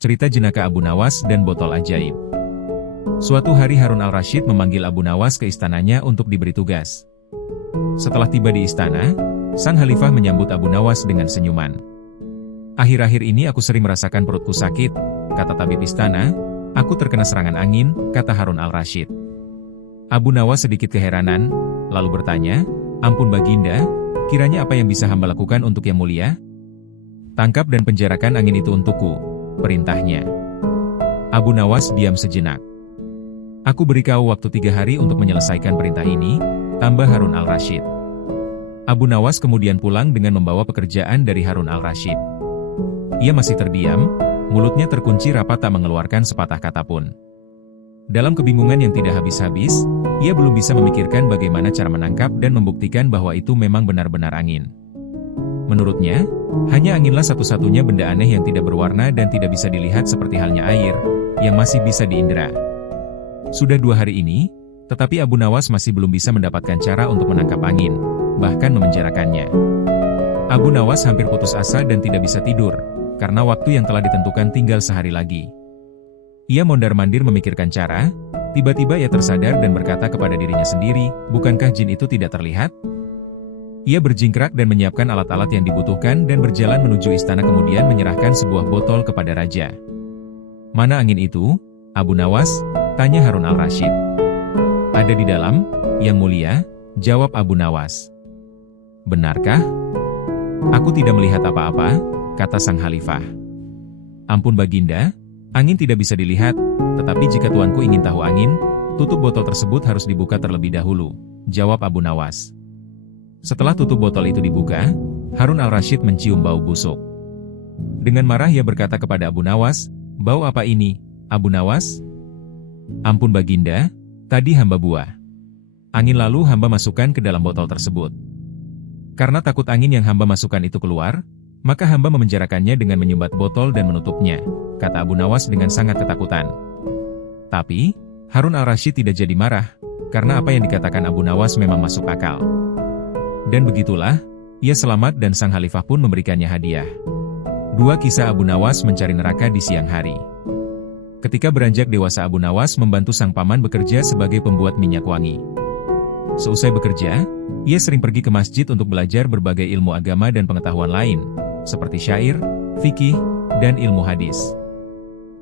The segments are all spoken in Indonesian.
Cerita Jenaka Abu Nawas dan Botol Ajaib. Suatu hari Harun al-Rasyid memanggil Abu Nawas ke istananya untuk diberi tugas. Setelah tiba di istana, sang khalifah menyambut Abu Nawas dengan senyuman. "Akhir-akhir ini aku sering merasakan perutku sakit," kata tabib istana. "Aku terkena serangan angin," kata Harun al-Rasyid. Abu Nawas sedikit keheranan, lalu bertanya, "Ampun Baginda, kiranya apa yang bisa hamba lakukan untuk yang mulia?" "Tangkap dan penjarakan angin itu untukku," perintahnya. Abu Nawas diam sejenak. "Aku beri kau waktu 3 hari untuk menyelesaikan perintah ini," tambah Harun al-Rasyid. Abu Nawas kemudian pulang dengan membawa pekerjaan dari Harun al-Rasyid. Ia masih terdiam, mulutnya terkunci rapat tak mengeluarkan sepatah kata pun. Dalam kebingungan yang tidak habis-habis, ia belum bisa memikirkan bagaimana cara menangkap dan membuktikan bahwa itu memang benar-benar angin. Menurutnya, hanya anginlah satu-satunya benda aneh yang tidak berwarna dan tidak bisa dilihat seperti halnya air, yang masih bisa diindera. Sudah 2 hari ini, tetapi Abu Nawas masih belum bisa mendapatkan cara untuk menangkap angin, bahkan memenjarakannya. Abu Nawas hampir putus asa dan tidak bisa tidur, karena waktu yang telah ditentukan tinggal sehari lagi. Ia mondar-mandir memikirkan cara, tiba-tiba ia tersadar dan berkata kepada dirinya sendiri, "Bukankah jin itu tidak terlihat?" Ia berjingkrak dan menyiapkan alat-alat yang dibutuhkan dan berjalan menuju istana kemudian menyerahkan sebuah botol kepada raja. "Mana angin itu, Abu Nawas?" tanya Harun al-Rasyid. "Ada di dalam, Yang Mulia," jawab Abu Nawas. "Benarkah?" "Aku tidak melihat apa-apa," kata sang khalifah. "Ampun Baginda, angin tidak bisa dilihat, tetapi jika tuanku ingin tahu angin, tutup botol tersebut harus dibuka terlebih dahulu," jawab Abu Nawas. Setelah tutup botol itu dibuka, Harun al-Rasyid mencium bau busuk. Dengan marah ia berkata kepada Abu Nawas, "Bau apa ini, Abu Nawas?" "Ampun Baginda, tadi hamba buah angin lalu hamba masukkan ke dalam botol tersebut. Karena takut angin yang hamba masukkan itu keluar, maka hamba memenjarakannya dengan menyumbat botol dan menutupnya," kata Abu Nawas dengan sangat ketakutan. Tapi, Harun al-Rasyid tidak jadi marah, karena apa yang dikatakan Abu Nawas memang masuk akal. Dan begitulah, ia selamat dan sang khalifah pun memberikannya hadiah. 2 Kisah Abu Nawas mencari neraka di siang hari. Ketika beranjak dewasa Abu Nawas membantu sang paman bekerja sebagai pembuat minyak wangi. Seusai bekerja, ia sering pergi ke masjid untuk belajar berbagai ilmu agama dan pengetahuan lain, seperti syair, fikih, dan ilmu hadis.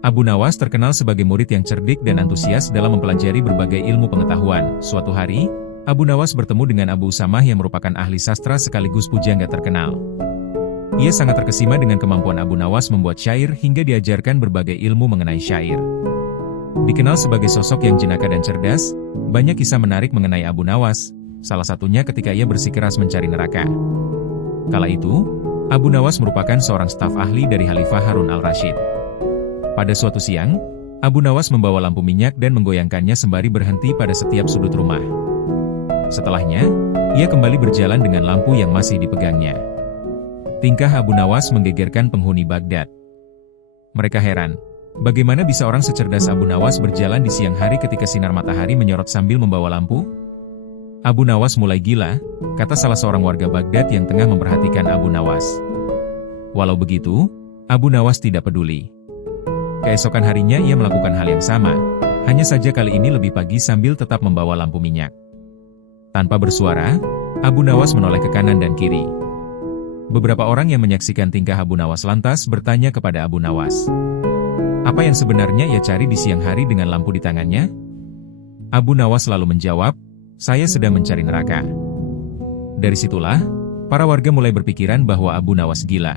Abu Nawas terkenal sebagai murid yang cerdik dan antusias dalam mempelajari berbagai ilmu pengetahuan. Suatu hari, Abu Nawas bertemu dengan Abu Usamah yang merupakan ahli sastra sekaligus pujangga terkenal. Ia sangat terkesima dengan kemampuan Abu Nawas membuat syair hingga diajarkan berbagai ilmu mengenai syair. Dikenal sebagai sosok yang jenaka dan cerdas, banyak kisah menarik mengenai Abu Nawas, salah satunya ketika ia bersikeras mencari neraka. Kala itu, Abu Nawas merupakan seorang staf ahli dari Khalifah Harun al-Rasyid. Pada suatu siang, Abu Nawas membawa lampu minyak dan menggoyangkannya sembari berhenti pada setiap sudut rumah. Setelahnya, ia kembali berjalan dengan lampu yang masih dipegangnya. Tingkah Abu Nawas menggegerkan penghuni Baghdad. Mereka heran, bagaimana bisa orang secerdas Abu Nawas berjalan di siang hari ketika sinar matahari menyorot sambil membawa lampu? "Abu Nawas mulai gila," kata salah seorang warga Baghdad yang tengah memperhatikan Abu Nawas. Walau begitu, Abu Nawas tidak peduli. Keesokan harinya ia melakukan hal yang sama, hanya saja kali ini lebih pagi sambil tetap membawa lampu minyak. Tanpa bersuara, Abu Nawas menoleh ke kanan dan kiri. Beberapa orang yang menyaksikan tingkah Abu Nawas lantas bertanya kepada Abu Nawas, apa yang sebenarnya ia cari di siang hari dengan lampu di tangannya? Abu Nawas lalu menjawab, "Saya sedang mencari neraka." Dari situlah, para warga mulai berpikiran bahwa Abu Nawas gila.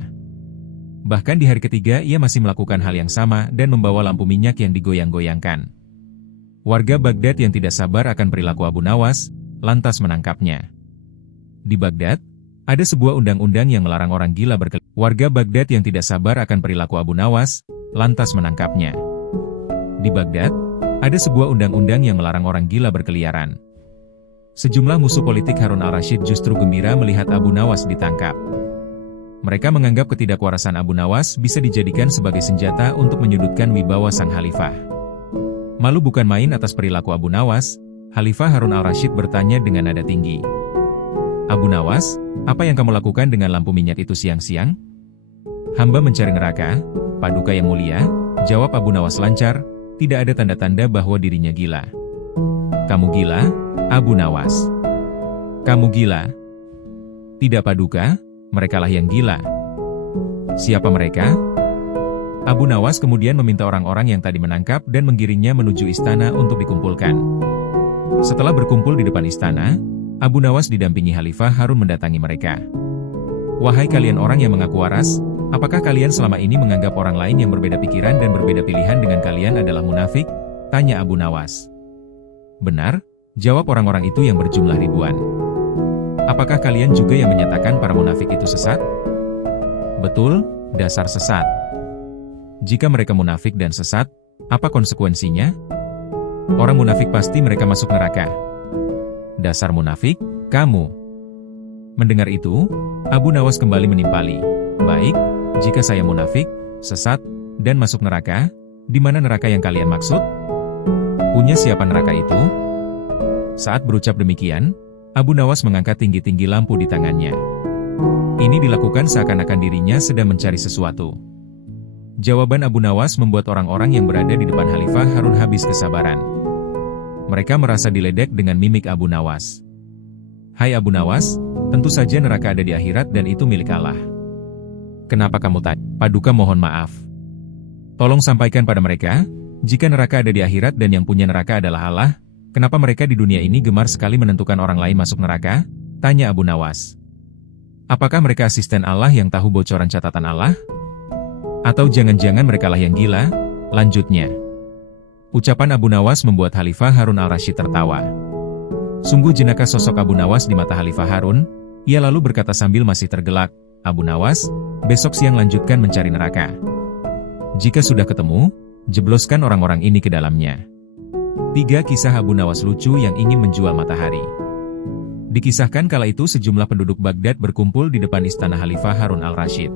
Bahkan di hari ketiga ia masih melakukan hal yang sama dan membawa lampu minyak yang digoyang-goyangkan. Warga Baghdad yang tidak sabar akan perilaku Abu Nawas, lantas menangkapnya. Di Baghdad, ada sebuah undang-undang yang melarang orang gila berkeliaran. Warga Baghdad yang tidak sabar akan perilaku Abu Nawas, lantas menangkapnya. Di Baghdad, ada sebuah undang-undang yang melarang orang gila berkeliaran. Sejumlah musuh politik Harun al-Rasyid justru gembira melihat Abu Nawas ditangkap. Mereka menganggap ketidakwarasan Abu Nawas bisa dijadikan sebagai senjata untuk menyudutkan wibawa sang khalifah. Malu bukan main atas perilaku Abu Nawas, Khalifah Harun al-Rasyid bertanya dengan nada tinggi. "Abu Nawas, apa yang kamu lakukan dengan lampu minyak itu siang-siang?" "Hamba mencari neraka, Paduka Yang Mulia," Jawab Abu Nawas lancar, tidak ada tanda-tanda bahwa dirinya gila. Kamu gila, Abu Nawas? Kamu gila? Tidak Paduka, merekalah yang gila. Siapa mereka? Abu Nawas kemudian meminta orang-orang yang tadi menangkap dan menggiringnya menuju istana untuk dikumpulkan. Setelah berkumpul di depan istana, Abu Nawas didampingi Khalifah Harun mendatangi mereka. Wahai kalian orang yang mengaku waras, apakah kalian selama ini menganggap orang lain yang berbeda pikiran dan berbeda pilihan dengan kalian adalah munafik? Tanya Abu Nawas. Benar, jawab orang-orang itu yang berjumlah ribuan. Apakah kalian juga yang menyatakan para munafik itu sesat? Betul, dasar sesat. Jika mereka munafik dan sesat, apa konsekuensinya? Orang munafik pasti mereka masuk neraka. Dasar munafik, kamu. Mendengar itu, Abu Nawas kembali menimpali. Baik, jika saya munafik, sesat, dan masuk neraka, di mana neraka yang kalian maksud? Punya siapa neraka itu? Saat berucap demikian, Abu Nawas mengangkat tinggi-tinggi lampu di tangannya. Ini dilakukan seakan-akan dirinya sedang mencari sesuatu. Jawaban Abu Nawas membuat orang-orang yang berada di depan Khalifah Harun habis kesabaran. Mereka merasa diledek dengan mimik Abu Nawas. Hai Abu Nawas, tentu saja neraka ada di akhirat dan itu milik Allah. Kenapa kamu tanya? Paduka mohon maaf. Tolong sampaikan pada mereka, jika neraka ada di akhirat dan yang punya neraka adalah Allah, kenapa mereka di dunia ini gemar sekali menentukan orang lain masuk neraka? Tanya Abu Nawas. Apakah mereka asisten Allah yang tahu bocoran catatan Allah? Atau jangan-jangan merekalah yang gila? Lanjutnya. Ucapan Abu Nawas membuat Khalifah Harun al-Rasyid tertawa. Sungguh jenaka sosok Abu Nawas di mata Khalifah Harun, ia lalu berkata sambil masih tergelak, Abu Nawas, besok siang lanjutkan mencari neraka. Jika sudah ketemu, jebloskan orang-orang ini ke dalamnya. 3 kisah Abu Nawas lucu yang ingin menjual matahari. Dikisahkan kala itu sejumlah penduduk Baghdad berkumpul di depan istana Khalifah Harun al-Rasyid.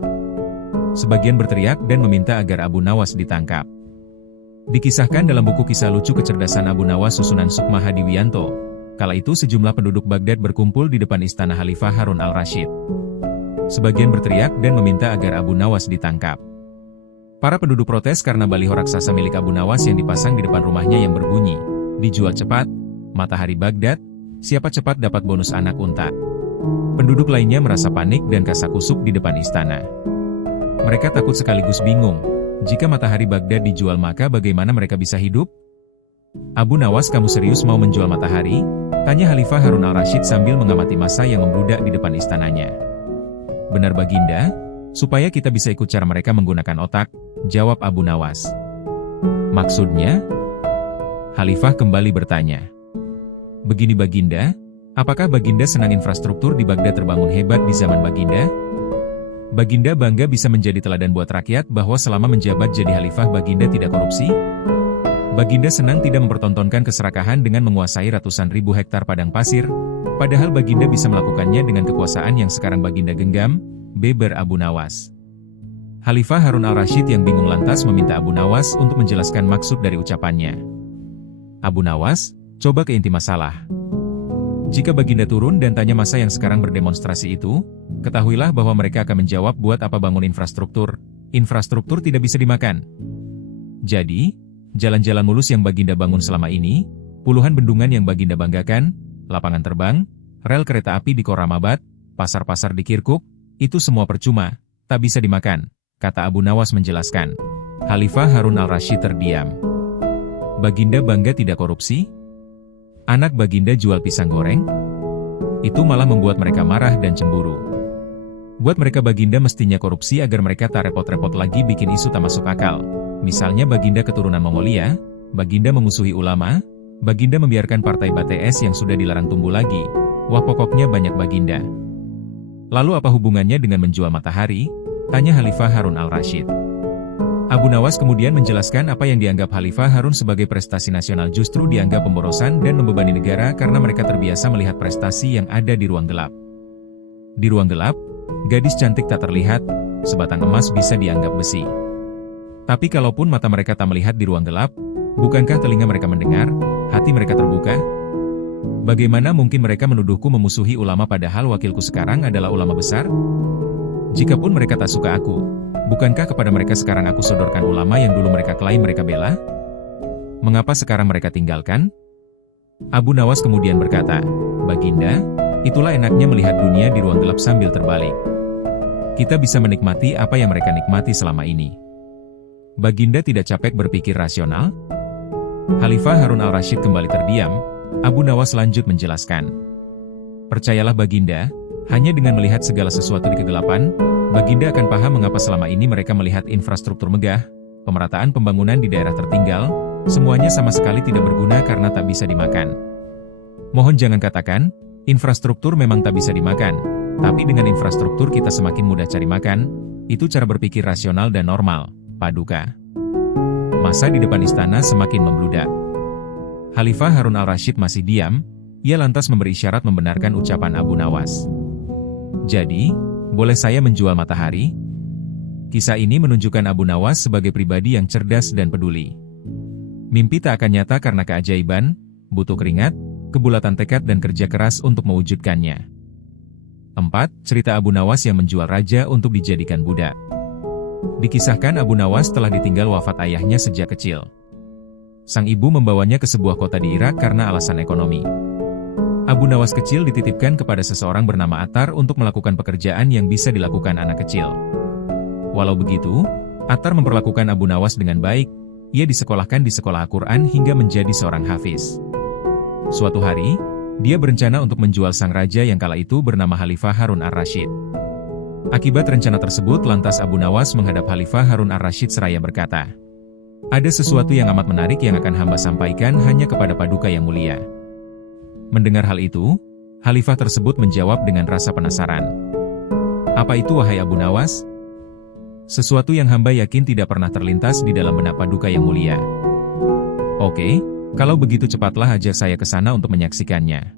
Sebagian berteriak dan meminta agar Abu Nawas ditangkap. Dikisahkan dalam buku kisah lucu kecerdasan Abu Nawas susunan Sukma Hadiwianto, kala itu sejumlah penduduk Baghdad berkumpul di depan istana Khalifah Harun al-Rasyid. Sebagian berteriak dan meminta agar Abu Nawas ditangkap. Para penduduk protes karena baliho raksasa milik Abu Nawas yang dipasang di depan rumahnya yang berbunyi, dijual cepat, matahari Baghdad, siapa cepat dapat bonus anak unta. Penduduk lainnya merasa panik dan kasakusuk di depan istana. Mereka takut sekaligus bingung, jika matahari Baghdad dijual maka bagaimana mereka bisa hidup? Abu Nawas, kamu serius mau menjual matahari? Tanya Khalifah Harun al-Rasyid sambil mengamati massa yang membludak di depan istananya. Benar Baginda, supaya kita bisa ikut cara mereka menggunakan otak, jawab Abu Nawas. Maksudnya? Khalifah kembali bertanya. Begini Baginda, apakah Baginda senang infrastruktur di Baghdad terbangun hebat di zaman Baginda? Baginda bangga bisa menjadi teladan buat rakyat bahwa selama menjabat jadi khalifah Baginda tidak korupsi? Baginda senang tidak mempertontonkan keserakahan dengan menguasai ratusan ribu hektar padang pasir, padahal Baginda bisa melakukannya dengan kekuasaan yang sekarang Baginda genggam, beber Abu Nawas. Khalifah Harun al-Rasyid yang bingung lantas meminta Abu Nawas untuk menjelaskan maksud dari ucapannya. Abu Nawas, coba ke inti masalah. Jika Baginda turun dan tanya massa yang sekarang berdemonstrasi itu, ketahuilah bahwa mereka akan menjawab buat apa bangun infrastruktur. Infrastruktur tidak bisa dimakan. Jadi, jalan-jalan mulus yang Baginda bangun selama ini, puluhan bendungan yang Baginda banggakan, lapangan terbang, rel kereta api di Koramabad, pasar-pasar di Kirkuk, itu semua percuma, tak bisa dimakan, kata Abu Nawas menjelaskan. Khalifah Harun al-Rasyid terdiam. Baginda bangga tidak korupsi? Anak Baginda jual pisang goreng? Itu malah membuat mereka marah dan cemburu. Buat mereka Baginda mestinya korupsi agar mereka tak repot-repot lagi bikin isu tak masuk akal. Misalnya Baginda keturunan Mongolia, Baginda memusuhi ulama, Baginda membiarkan partai BTS yang sudah dilarang tumbuh lagi. Wah pokoknya banyak Baginda. Lalu apa hubungannya dengan menjual matahari? Tanya Khalifah Harun al-Rasyid. Abu Nawas kemudian menjelaskan apa yang dianggap Khalifah Harun sebagai prestasi nasional justru dianggap pemborosan dan membebani negara karena mereka terbiasa melihat prestasi yang ada di ruang gelap. Di ruang gelap, gadis cantik tak terlihat, sebatang emas bisa dianggap besi. Tapi kalaupun mata mereka tak melihat di ruang gelap, bukankah telinga mereka mendengar, hati mereka terbuka? Bagaimana mungkin mereka menuduhku memusuhi ulama padahal wakilku sekarang adalah ulama besar? Jikapun mereka tak suka aku, Bukankah kepada mereka sekarang aku sodorkan ulama yang dulu mereka klaim mereka bela? Mengapa sekarang mereka tinggalkan? Abu Nawas kemudian berkata, Baginda, itulah enaknya melihat dunia di ruang gelap sambil terbalik. Kita bisa menikmati apa yang mereka nikmati selama ini. Baginda tidak capek berpikir rasional? Khalifah Harun al-Rasyid kembali terdiam. Abu Nawas lanjut menjelaskan. Percayalah Baginda, hanya dengan melihat segala sesuatu di kegelapan, Baginda akan paham mengapa selama ini mereka melihat infrastruktur megah, pemerataan pembangunan di daerah tertinggal, semuanya sama sekali tidak berguna karena tak bisa dimakan. Mohon jangan katakan, infrastruktur memang tak bisa dimakan, tapi dengan infrastruktur kita semakin mudah cari makan, itu cara berpikir rasional dan normal, Paduka. Masa di depan istana semakin membludak. Khalifah Harun al-Rasyid masih diam, ia lantas memberi isyarat membenarkan ucapan Abu Nawas. Jadi, boleh saya menjual matahari? Kisah ini menunjukkan Abu Nawas sebagai pribadi yang cerdas dan peduli. Mimpi tak akan nyata karena keajaiban, butuh keringat, kebulatan tekad dan kerja keras untuk mewujudkannya. 4. Cerita Abu Nawas yang menjual raja untuk dijadikan budak. Dikisahkan Abu Nawas telah ditinggal wafat ayahnya sejak kecil. Sang ibu membawanya ke sebuah kota di Irak karena alasan ekonomi. Abu Nawas kecil dititipkan kepada seseorang bernama Attar untuk melakukan pekerjaan yang bisa dilakukan anak kecil. Walau begitu, Attar memperlakukan Abu Nawas dengan baik, ia disekolahkan di sekolah Al-Quran hingga menjadi seorang hafiz. Suatu hari, dia berencana untuk menjual sang raja yang kala itu bernama Khalifah Harun al-Rasyid. Akibat rencana tersebut lantas Abu Nawas menghadap Khalifah Harun al-Rasyid seraya berkata, "Ada sesuatu yang amat menarik yang akan hamba sampaikan hanya kepada Paduka yang mulia." Mendengar hal itu, Khalifah tersebut menjawab dengan rasa penasaran. "Apa itu wahai Abu Nawas?" "Sesuatu yang hamba yakin tidak pernah terlintas di dalam benak Paduka yang mulia." "Oke, kalau begitu cepatlah ajak saya ke sana untuk menyaksikannya."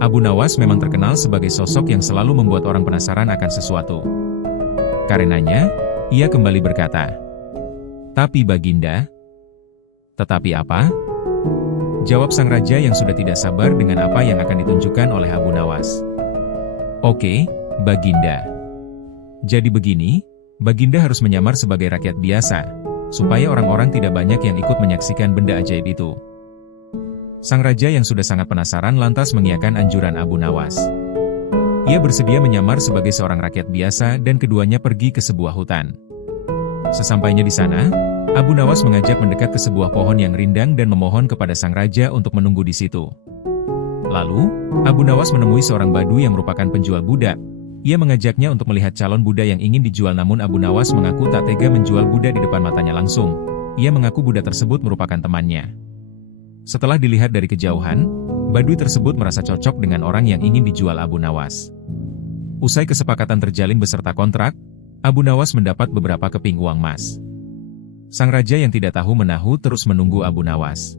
Abu Nawas memang terkenal sebagai sosok yang selalu membuat orang penasaran akan sesuatu. Karenanya, ia kembali berkata, "Tapi Baginda." "Tetapi apa?" Jawab sang raja yang sudah tidak sabar dengan apa yang akan ditunjukkan oleh Abu Nawas. "Oke, Baginda. Jadi begini, Baginda harus menyamar sebagai rakyat biasa, supaya orang-orang tidak banyak yang ikut menyaksikan benda ajaib itu." Sang raja yang sudah sangat penasaran lantas mengiyakan anjuran Abu Nawas. Ia bersedia menyamar sebagai seorang rakyat biasa dan keduanya pergi ke sebuah hutan. Sesampainya di sana, Abu Nawas mengajak mendekat ke sebuah pohon yang rindang dan memohon kepada sang raja untuk menunggu di situ. Lalu, Abu Nawas menemui seorang badu yang merupakan penjual budak. Ia mengajaknya untuk melihat calon budak yang ingin dijual, namun Abu Nawas mengaku tak tega menjual budak di depan matanya langsung. Ia mengaku budak tersebut merupakan temannya. Setelah dilihat dari kejauhan, Badui tersebut merasa cocok dengan orang yang ingin dijual Abu Nawas. Usai kesepakatan terjalin beserta kontrak, Abu Nawas mendapat beberapa keping uang emas. Sang raja yang tidak tahu menahu terus menunggu Abu Nawas.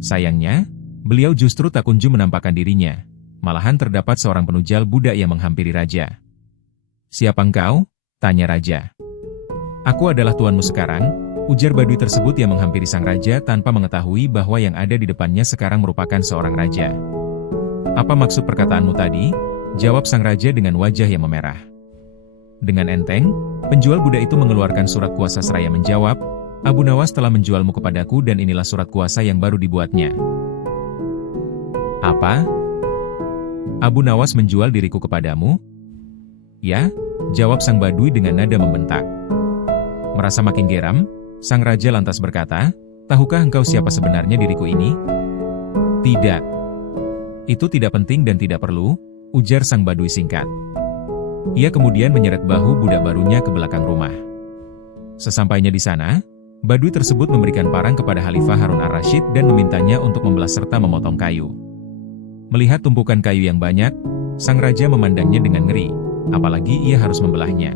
Sayangnya, beliau justru tak kunjung menampakkan dirinya. Malahan terdapat seorang penujal budak yang menghampiri raja. "Siapa engkau?" tanya raja. "Aku adalah tuanmu sekarang," ujar Badui tersebut yang menghampiri sang raja tanpa mengetahui bahwa yang ada di depannya sekarang merupakan seorang raja. "Apa maksud perkataanmu tadi?" jawab sang raja dengan wajah yang memerah. Dengan enteng, penjual budak itu mengeluarkan surat kuasa seraya menjawab, "Abu Nawas telah menjualmu kepadaku dan inilah surat kuasa yang baru dibuatnya." "Apa? Abu Nawas menjual diriku kepadamu?" "Ya," jawab sang Badui dengan nada membentak. Merasa makin geram, sang raja lantas berkata, "Tahukah engkau siapa sebenarnya diriku ini?" "Tidak." "Itu tidak penting dan tidak perlu," ujar sang Badui singkat. Ia kemudian menyeret bahu budak barunya ke belakang rumah. Sesampainya di sana, Badui tersebut memberikan parang kepada Khalifah Harun al-Rasyid dan memintanya untuk membelah serta memotong kayu. Melihat tumpukan kayu yang banyak, sang raja memandangnya dengan ngeri, apalagi ia harus membelahnya.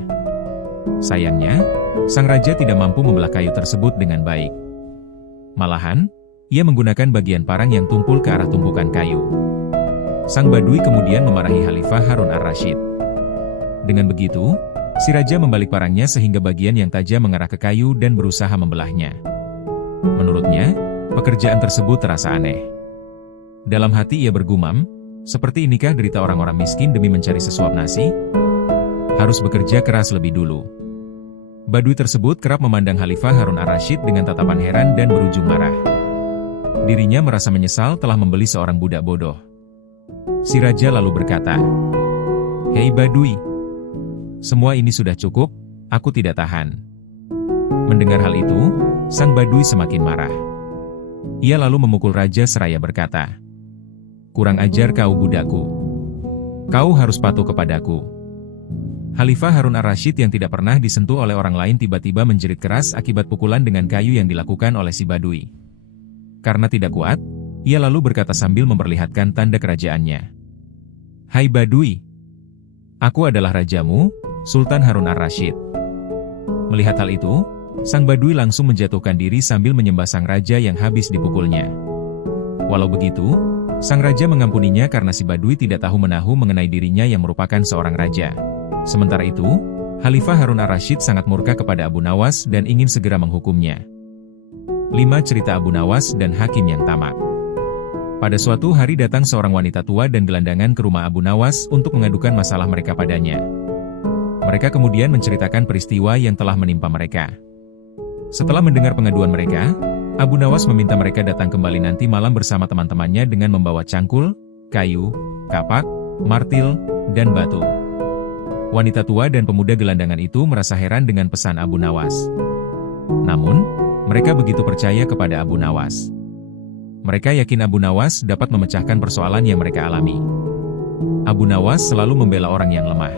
Sayangnya, sang raja tidak mampu membelah kayu tersebut dengan baik. Malahan, ia menggunakan bagian parang yang tumpul ke arah tumpukan kayu. Sang Badui kemudian memarahi Khalifah Harun al-Rasyid. Dengan begitu, si raja membalik parangnya sehingga bagian yang tajam mengarah ke kayu dan berusaha membelahnya. Menurutnya, pekerjaan tersebut terasa aneh. Dalam hati ia bergumam, "Seperti inikah derita orang-orang miskin demi mencari sesuap nasi? Harus bekerja keras lebih dulu." Badui tersebut kerap memandang Khalifah Harun ar-Rasyid dengan tatapan heran dan berujung marah. Dirinya merasa menyesal telah membeli seorang budak bodoh. Si raja lalu berkata, "Hei Badui, semua ini sudah cukup, aku tidak tahan." Mendengar hal itu, sang Badui semakin marah. Ia lalu memukul raja seraya berkata, "Kurang ajar kau budakku. Kau harus patuh kepadaku." Khalifah Harun ar-Rasyid yang tidak pernah disentuh oleh orang lain tiba-tiba menjerit keras akibat pukulan dengan kayu yang dilakukan oleh si Badui. Karena tidak kuat, ia lalu berkata sambil memperlihatkan tanda kerajaannya, "Hai Badui, aku adalah rajamu, Sultan Harun ar-Rasyid." Melihat hal itu, sang Badui langsung menjatuhkan diri sambil menyembah sang raja yang habis dipukulnya. Walau begitu, sang raja mengampuninya karena si Badui tidak tahu menahu mengenai dirinya yang merupakan seorang raja. Sementara itu, Khalifah Harun ar-Rasyid sangat murka kepada Abu Nawas dan ingin segera menghukumnya. 5 Cerita Abu Nawas dan Hakim yang Tamak. Pada suatu hari datang seorang wanita tua dan gelandangan ke rumah Abu Nawas untuk mengadukan masalah mereka padanya. Mereka kemudian menceritakan peristiwa yang telah menimpa mereka. Setelah mendengar pengaduan mereka, Abu Nawas meminta mereka datang kembali nanti malam bersama teman-temannya dengan membawa cangkul, kayu, kapak, martil, dan batu. Wanita tua dan pemuda gelandangan itu merasa heran dengan pesan Abu Nawas. Namun, mereka begitu percaya kepada Abu Nawas. Mereka yakin Abu Nawas dapat memecahkan persoalan yang mereka alami. Abu Nawas selalu membela orang yang lemah.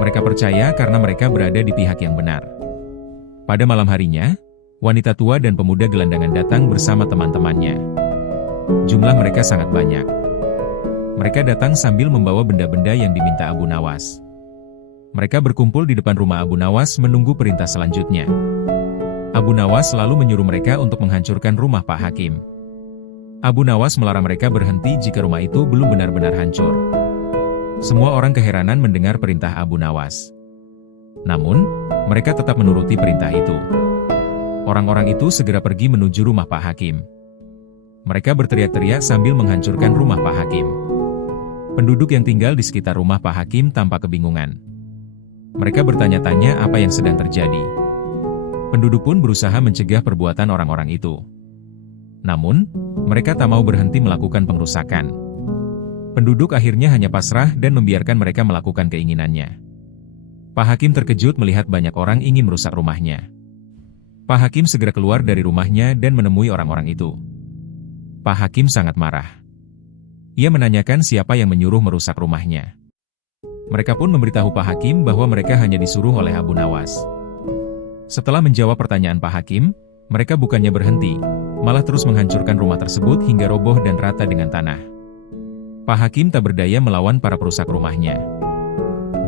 Mereka percaya karena mereka berada di pihak yang benar. Pada malam harinya, wanita tua dan pemuda gelandangan datang bersama teman-temannya. Jumlah mereka sangat banyak. Mereka datang sambil membawa benda-benda yang diminta Abu Nawas. Mereka berkumpul di depan rumah Abu Nawas menunggu perintah selanjutnya. Abu Nawas selalu menyuruh mereka untuk menghancurkan rumah Pak Hakim. Abu Nawas melarang mereka berhenti jika rumah itu belum benar-benar hancur. Semua orang keheranan mendengar perintah Abu Nawas. Namun, mereka tetap menuruti perintah itu. Orang-orang itu segera pergi menuju rumah Pak Hakim. Mereka berteriak-teriak sambil menghancurkan rumah Pak Hakim. Penduduk yang tinggal di sekitar rumah Pak Hakim tampak kebingungan. Mereka bertanya-tanya apa yang sedang terjadi. Penduduk pun berusaha mencegah perbuatan orang-orang itu. Namun, mereka tak mau berhenti melakukan pengrusakan. Penduduk akhirnya hanya pasrah dan membiarkan mereka melakukan keinginannya. Pak Hakim terkejut melihat banyak orang ingin merusak rumahnya. Pak Hakim segera keluar dari rumahnya dan menemui orang-orang itu. Pak Hakim sangat marah. Ia menanyakan siapa yang menyuruh merusak rumahnya. Mereka pun memberitahu Pak Hakim bahwa mereka hanya disuruh oleh Abu Nawas. Setelah menjawab pertanyaan Pak Hakim, mereka bukannya berhenti, malah terus menghancurkan rumah tersebut hingga roboh dan rata dengan tanah. Pak Hakim tak berdaya melawan para perusak rumahnya.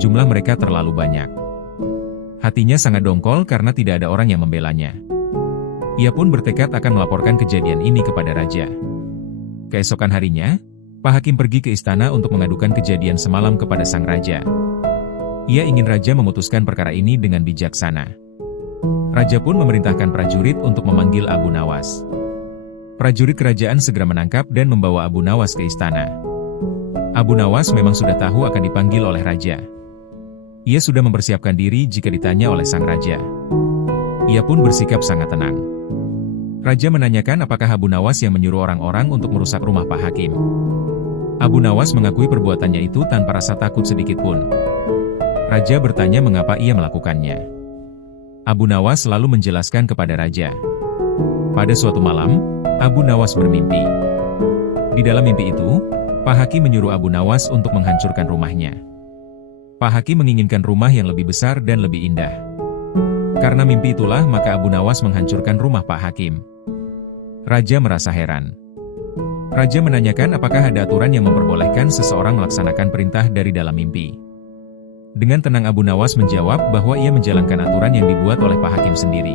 Jumlah mereka terlalu banyak. Hatinya sangat dongkol karena tidak ada orang yang membelanya. Ia pun bertekad akan melaporkan kejadian ini kepada raja. Keesokan harinya, Pak Hakim pergi ke istana untuk mengadukan kejadian semalam kepada sang raja. Ia ingin raja memutuskan perkara ini dengan bijaksana. Raja pun memerintahkan prajurit untuk memanggil Abu Nawas. Prajurit kerajaan segera menangkap dan membawa Abu Nawas ke istana. Abu Nawas memang sudah tahu akan dipanggil oleh raja. Ia sudah mempersiapkan diri jika ditanya oleh sang raja. Ia pun bersikap sangat tenang. Raja menanyakan apakah Abu Nawas yang menyuruh orang-orang untuk merusak rumah Pak Hakim. Abu Nawas mengakui perbuatannya itu tanpa rasa takut sedikitpun. Raja bertanya mengapa ia melakukannya. Abu Nawas selalu menjelaskan kepada raja. Pada suatu malam, Abu Nawas bermimpi. Di dalam mimpi itu, Pak Hakim menyuruh Abu Nawas untuk menghancurkan rumahnya. Pak Hakim menginginkan rumah yang lebih besar dan lebih indah. Karena mimpi itulah maka Abu Nawas menghancurkan rumah Pak Hakim. Raja merasa heran. Raja menanyakan apakah ada aturan yang memperbolehkan seseorang melaksanakan perintah dari dalam mimpi. Dengan tenang Abu Nawas menjawab bahwa ia menjalankan aturan yang dibuat oleh Pak Hakim sendiri.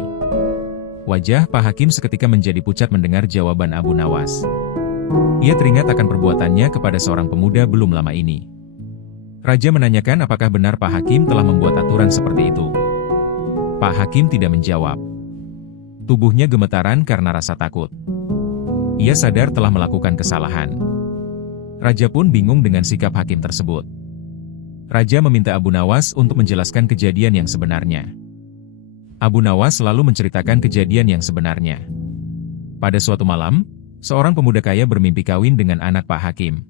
Wajah Pak Hakim seketika menjadi pucat mendengar jawaban Abu Nawas. Ia teringat akan perbuatannya kepada seorang pemuda belum lama ini. Raja menanyakan apakah benar Pak Hakim telah membuat aturan seperti itu. Pak Hakim tidak menjawab. Tubuhnya gemetaran karena rasa takut. Ia sadar telah melakukan kesalahan. Raja pun bingung dengan sikap Hakim tersebut. Raja meminta Abu Nawas untuk menjelaskan kejadian yang sebenarnya. Abu Nawas lalu menceritakan kejadian yang sebenarnya. Pada suatu malam, seorang pemuda kaya bermimpi kawin dengan anak Pak Hakim.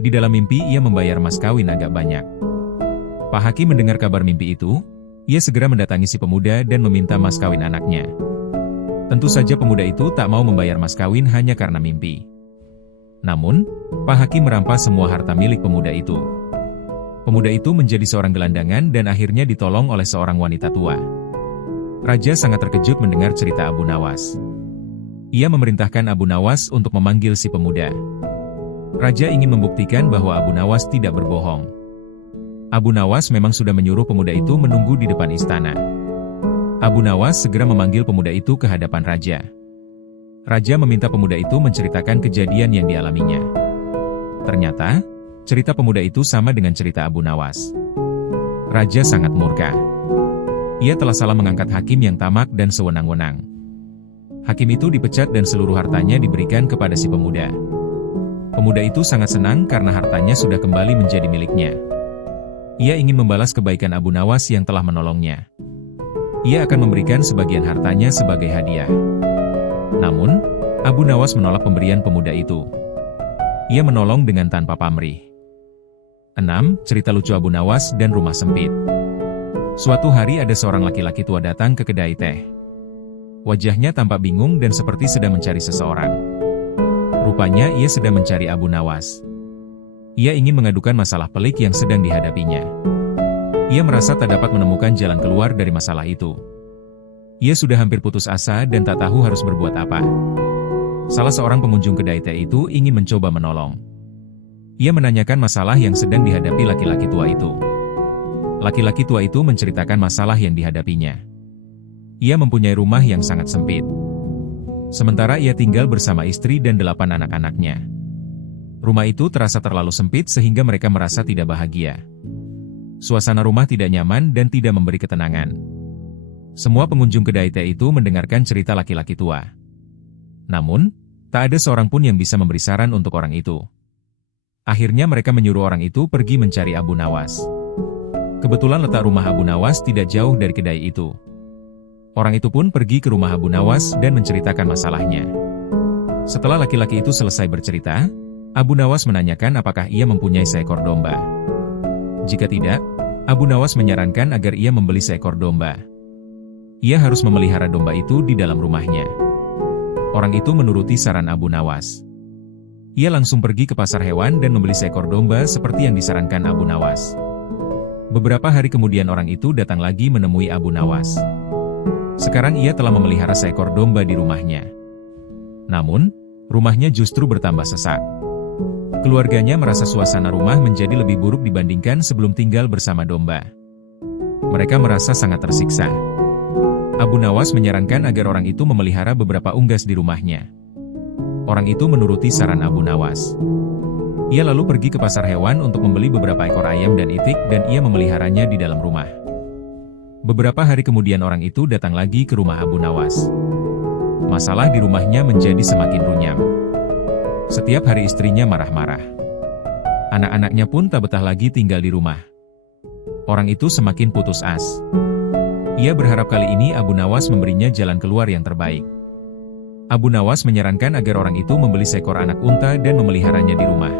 Di dalam mimpi ia membayar mas kawin agak banyak. Pak Hakim mendengar kabar mimpi itu, ia segera mendatangi si pemuda dan meminta mas kawin anaknya. Tentu saja pemuda itu tak mau membayar mas kawin hanya karena mimpi. Namun, Pak Hakim merampas semua harta milik pemuda itu. Pemuda itu menjadi seorang gelandangan dan akhirnya ditolong oleh seorang wanita tua. Raja sangat terkejut mendengar cerita Abu Nawas. Ia memerintahkan Abu Nawas untuk memanggil si pemuda. Raja ingin membuktikan bahwa Abu Nawas tidak berbohong. Abu Nawas memang sudah menyuruh pemuda itu menunggu di depan istana. Abu Nawas segera memanggil pemuda itu ke hadapan raja. Raja meminta pemuda itu menceritakan kejadian yang dialaminya. Ternyata, cerita pemuda itu sama dengan cerita Abu Nawas. Raja sangat murka. Ia telah salah mengangkat hakim yang tamak dan sewenang-wenang. Hakim itu dipecat dan seluruh hartanya diberikan kepada si pemuda. Pemuda itu sangat senang karena hartanya sudah kembali menjadi miliknya. Ia ingin membalas kebaikan Abu Nawas yang telah menolongnya. Ia akan memberikan sebagian hartanya sebagai hadiah. Namun, Abu Nawas menolak pemberian pemuda itu. Ia menolong dengan tanpa pamrih. 6. Cerita lucu Abu Nawas dan rumah sempit. Suatu hari ada seorang laki-laki tua datang ke kedai teh. Wajahnya tampak bingung dan seperti sedang mencari seseorang. Rupanya ia sedang mencari Abu Nawas. Ia ingin mengadukan masalah pelik yang sedang dihadapinya. Ia merasa tak dapat menemukan jalan keluar dari masalah itu. Ia sudah hampir putus asa dan tak tahu harus berbuat apa. Salah seorang pengunjung kedai teh itu ingin mencoba menolong. Ia menanyakan masalah yang sedang dihadapi laki-laki tua itu. Laki-laki tua itu menceritakan masalah yang dihadapinya. Ia mempunyai rumah yang sangat sempit. Sementara ia tinggal bersama istri dan 8 anak-anaknya. Rumah itu terasa terlalu sempit sehingga mereka merasa tidak bahagia. Suasana rumah tidak nyaman dan tidak memberi ketenangan. Semua pengunjung kedai teh itu mendengarkan cerita laki-laki tua. Namun, tak ada seorang pun yang bisa memberi saran untuk orang itu. Akhirnya mereka menyuruh orang itu pergi mencari Abu Nawas. Kebetulan letak rumah Abu Nawas tidak jauh dari kedai itu. Orang itu pun pergi ke rumah Abu Nawas dan menceritakan masalahnya. Setelah laki-laki itu selesai bercerita, Abu Nawas menanyakan apakah ia mempunyai seekor domba. Jika tidak, Abu Nawas menyarankan agar ia membeli seekor domba. Ia harus memelihara domba itu di dalam rumahnya. Orang itu menuruti saran Abu Nawas. Ia langsung pergi ke pasar hewan dan membeli seekor domba seperti yang disarankan Abu Nawas. Beberapa hari kemudian orang itu datang lagi menemui Abu Nawas. Sekarang ia telah memelihara seekor domba di rumahnya. Namun, rumahnya justru bertambah sesak. Keluarganya merasa suasana rumah menjadi lebih buruk dibandingkan sebelum tinggal bersama domba. Mereka merasa sangat tersiksa. Abu Nawas menyarankan agar orang itu memelihara beberapa unggas di rumahnya. Orang itu menuruti saran Abu Nawas. Ia lalu pergi ke pasar hewan untuk membeli beberapa ekor ayam dan itik dan ia memeliharanya di dalam rumah. Beberapa hari kemudian orang itu datang lagi ke rumah Abu Nawas. Masalah di rumahnya menjadi semakin runyam. Setiap hari istrinya marah-marah. Anak-anaknya pun tak betah lagi tinggal di rumah. Orang itu semakin putus asa. Ia berharap kali ini Abu Nawas memberinya jalan keluar yang terbaik. Abu Nawas menyarankan agar orang itu membeli seekor anak unta dan memeliharanya di rumah.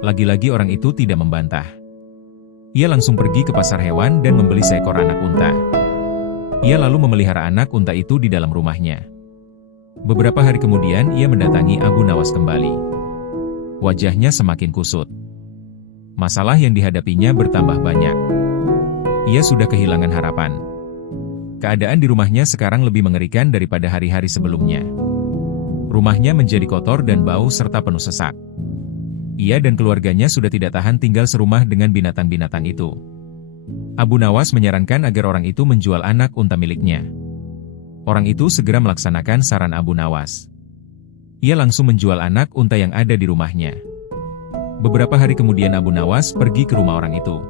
Lagi-lagi orang itu tidak membantah. Ia langsung pergi ke pasar hewan dan membeli seekor anak unta. Ia lalu memelihara anak unta itu di dalam rumahnya. Beberapa hari kemudian ia mendatangi Abu Nawas kembali. Wajahnya semakin kusut. Masalah yang dihadapinya bertambah banyak. Ia sudah kehilangan harapan. Keadaan di rumahnya sekarang lebih mengerikan daripada hari-hari sebelumnya. Rumahnya menjadi kotor dan bau serta penuh sesak. Ia dan keluarganya sudah tidak tahan tinggal serumah dengan binatang-binatang itu. Abu Nawas menyarankan agar orang itu menjual anak unta miliknya. Orang itu segera melaksanakan saran Abu Nawas. Ia langsung menjual anak unta yang ada di rumahnya. Beberapa hari kemudian Abu Nawas pergi ke rumah orang itu.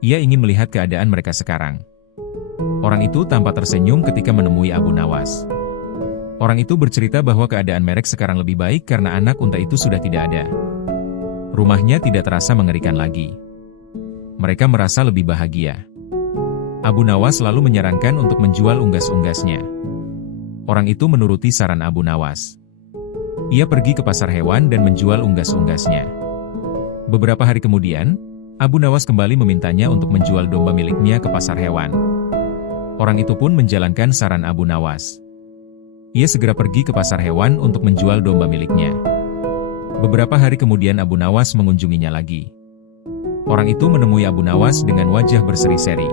Ia ingin melihat keadaan mereka sekarang. Orang itu tampak tersenyum ketika menemui Abu Nawas. Orang itu bercerita bahwa keadaan mereka sekarang lebih baik karena anak unta itu sudah tidak ada. Rumahnya tidak terasa mengerikan lagi. Mereka merasa lebih bahagia. Abu Nawas lalu menyarankan untuk menjual unggas-unggasnya. Orang itu menuruti saran Abu Nawas. Ia pergi ke pasar hewan dan menjual unggas-unggasnya. Beberapa hari kemudian, Abu Nawas kembali memintanya untuk menjual domba miliknya ke pasar hewan. Orang itu pun menjalankan saran Abu Nawas. Ia segera pergi ke pasar hewan untuk menjual domba miliknya. Beberapa hari kemudian Abu Nawas mengunjunginya lagi. Orang itu menemui Abu Nawas dengan wajah berseri-seri.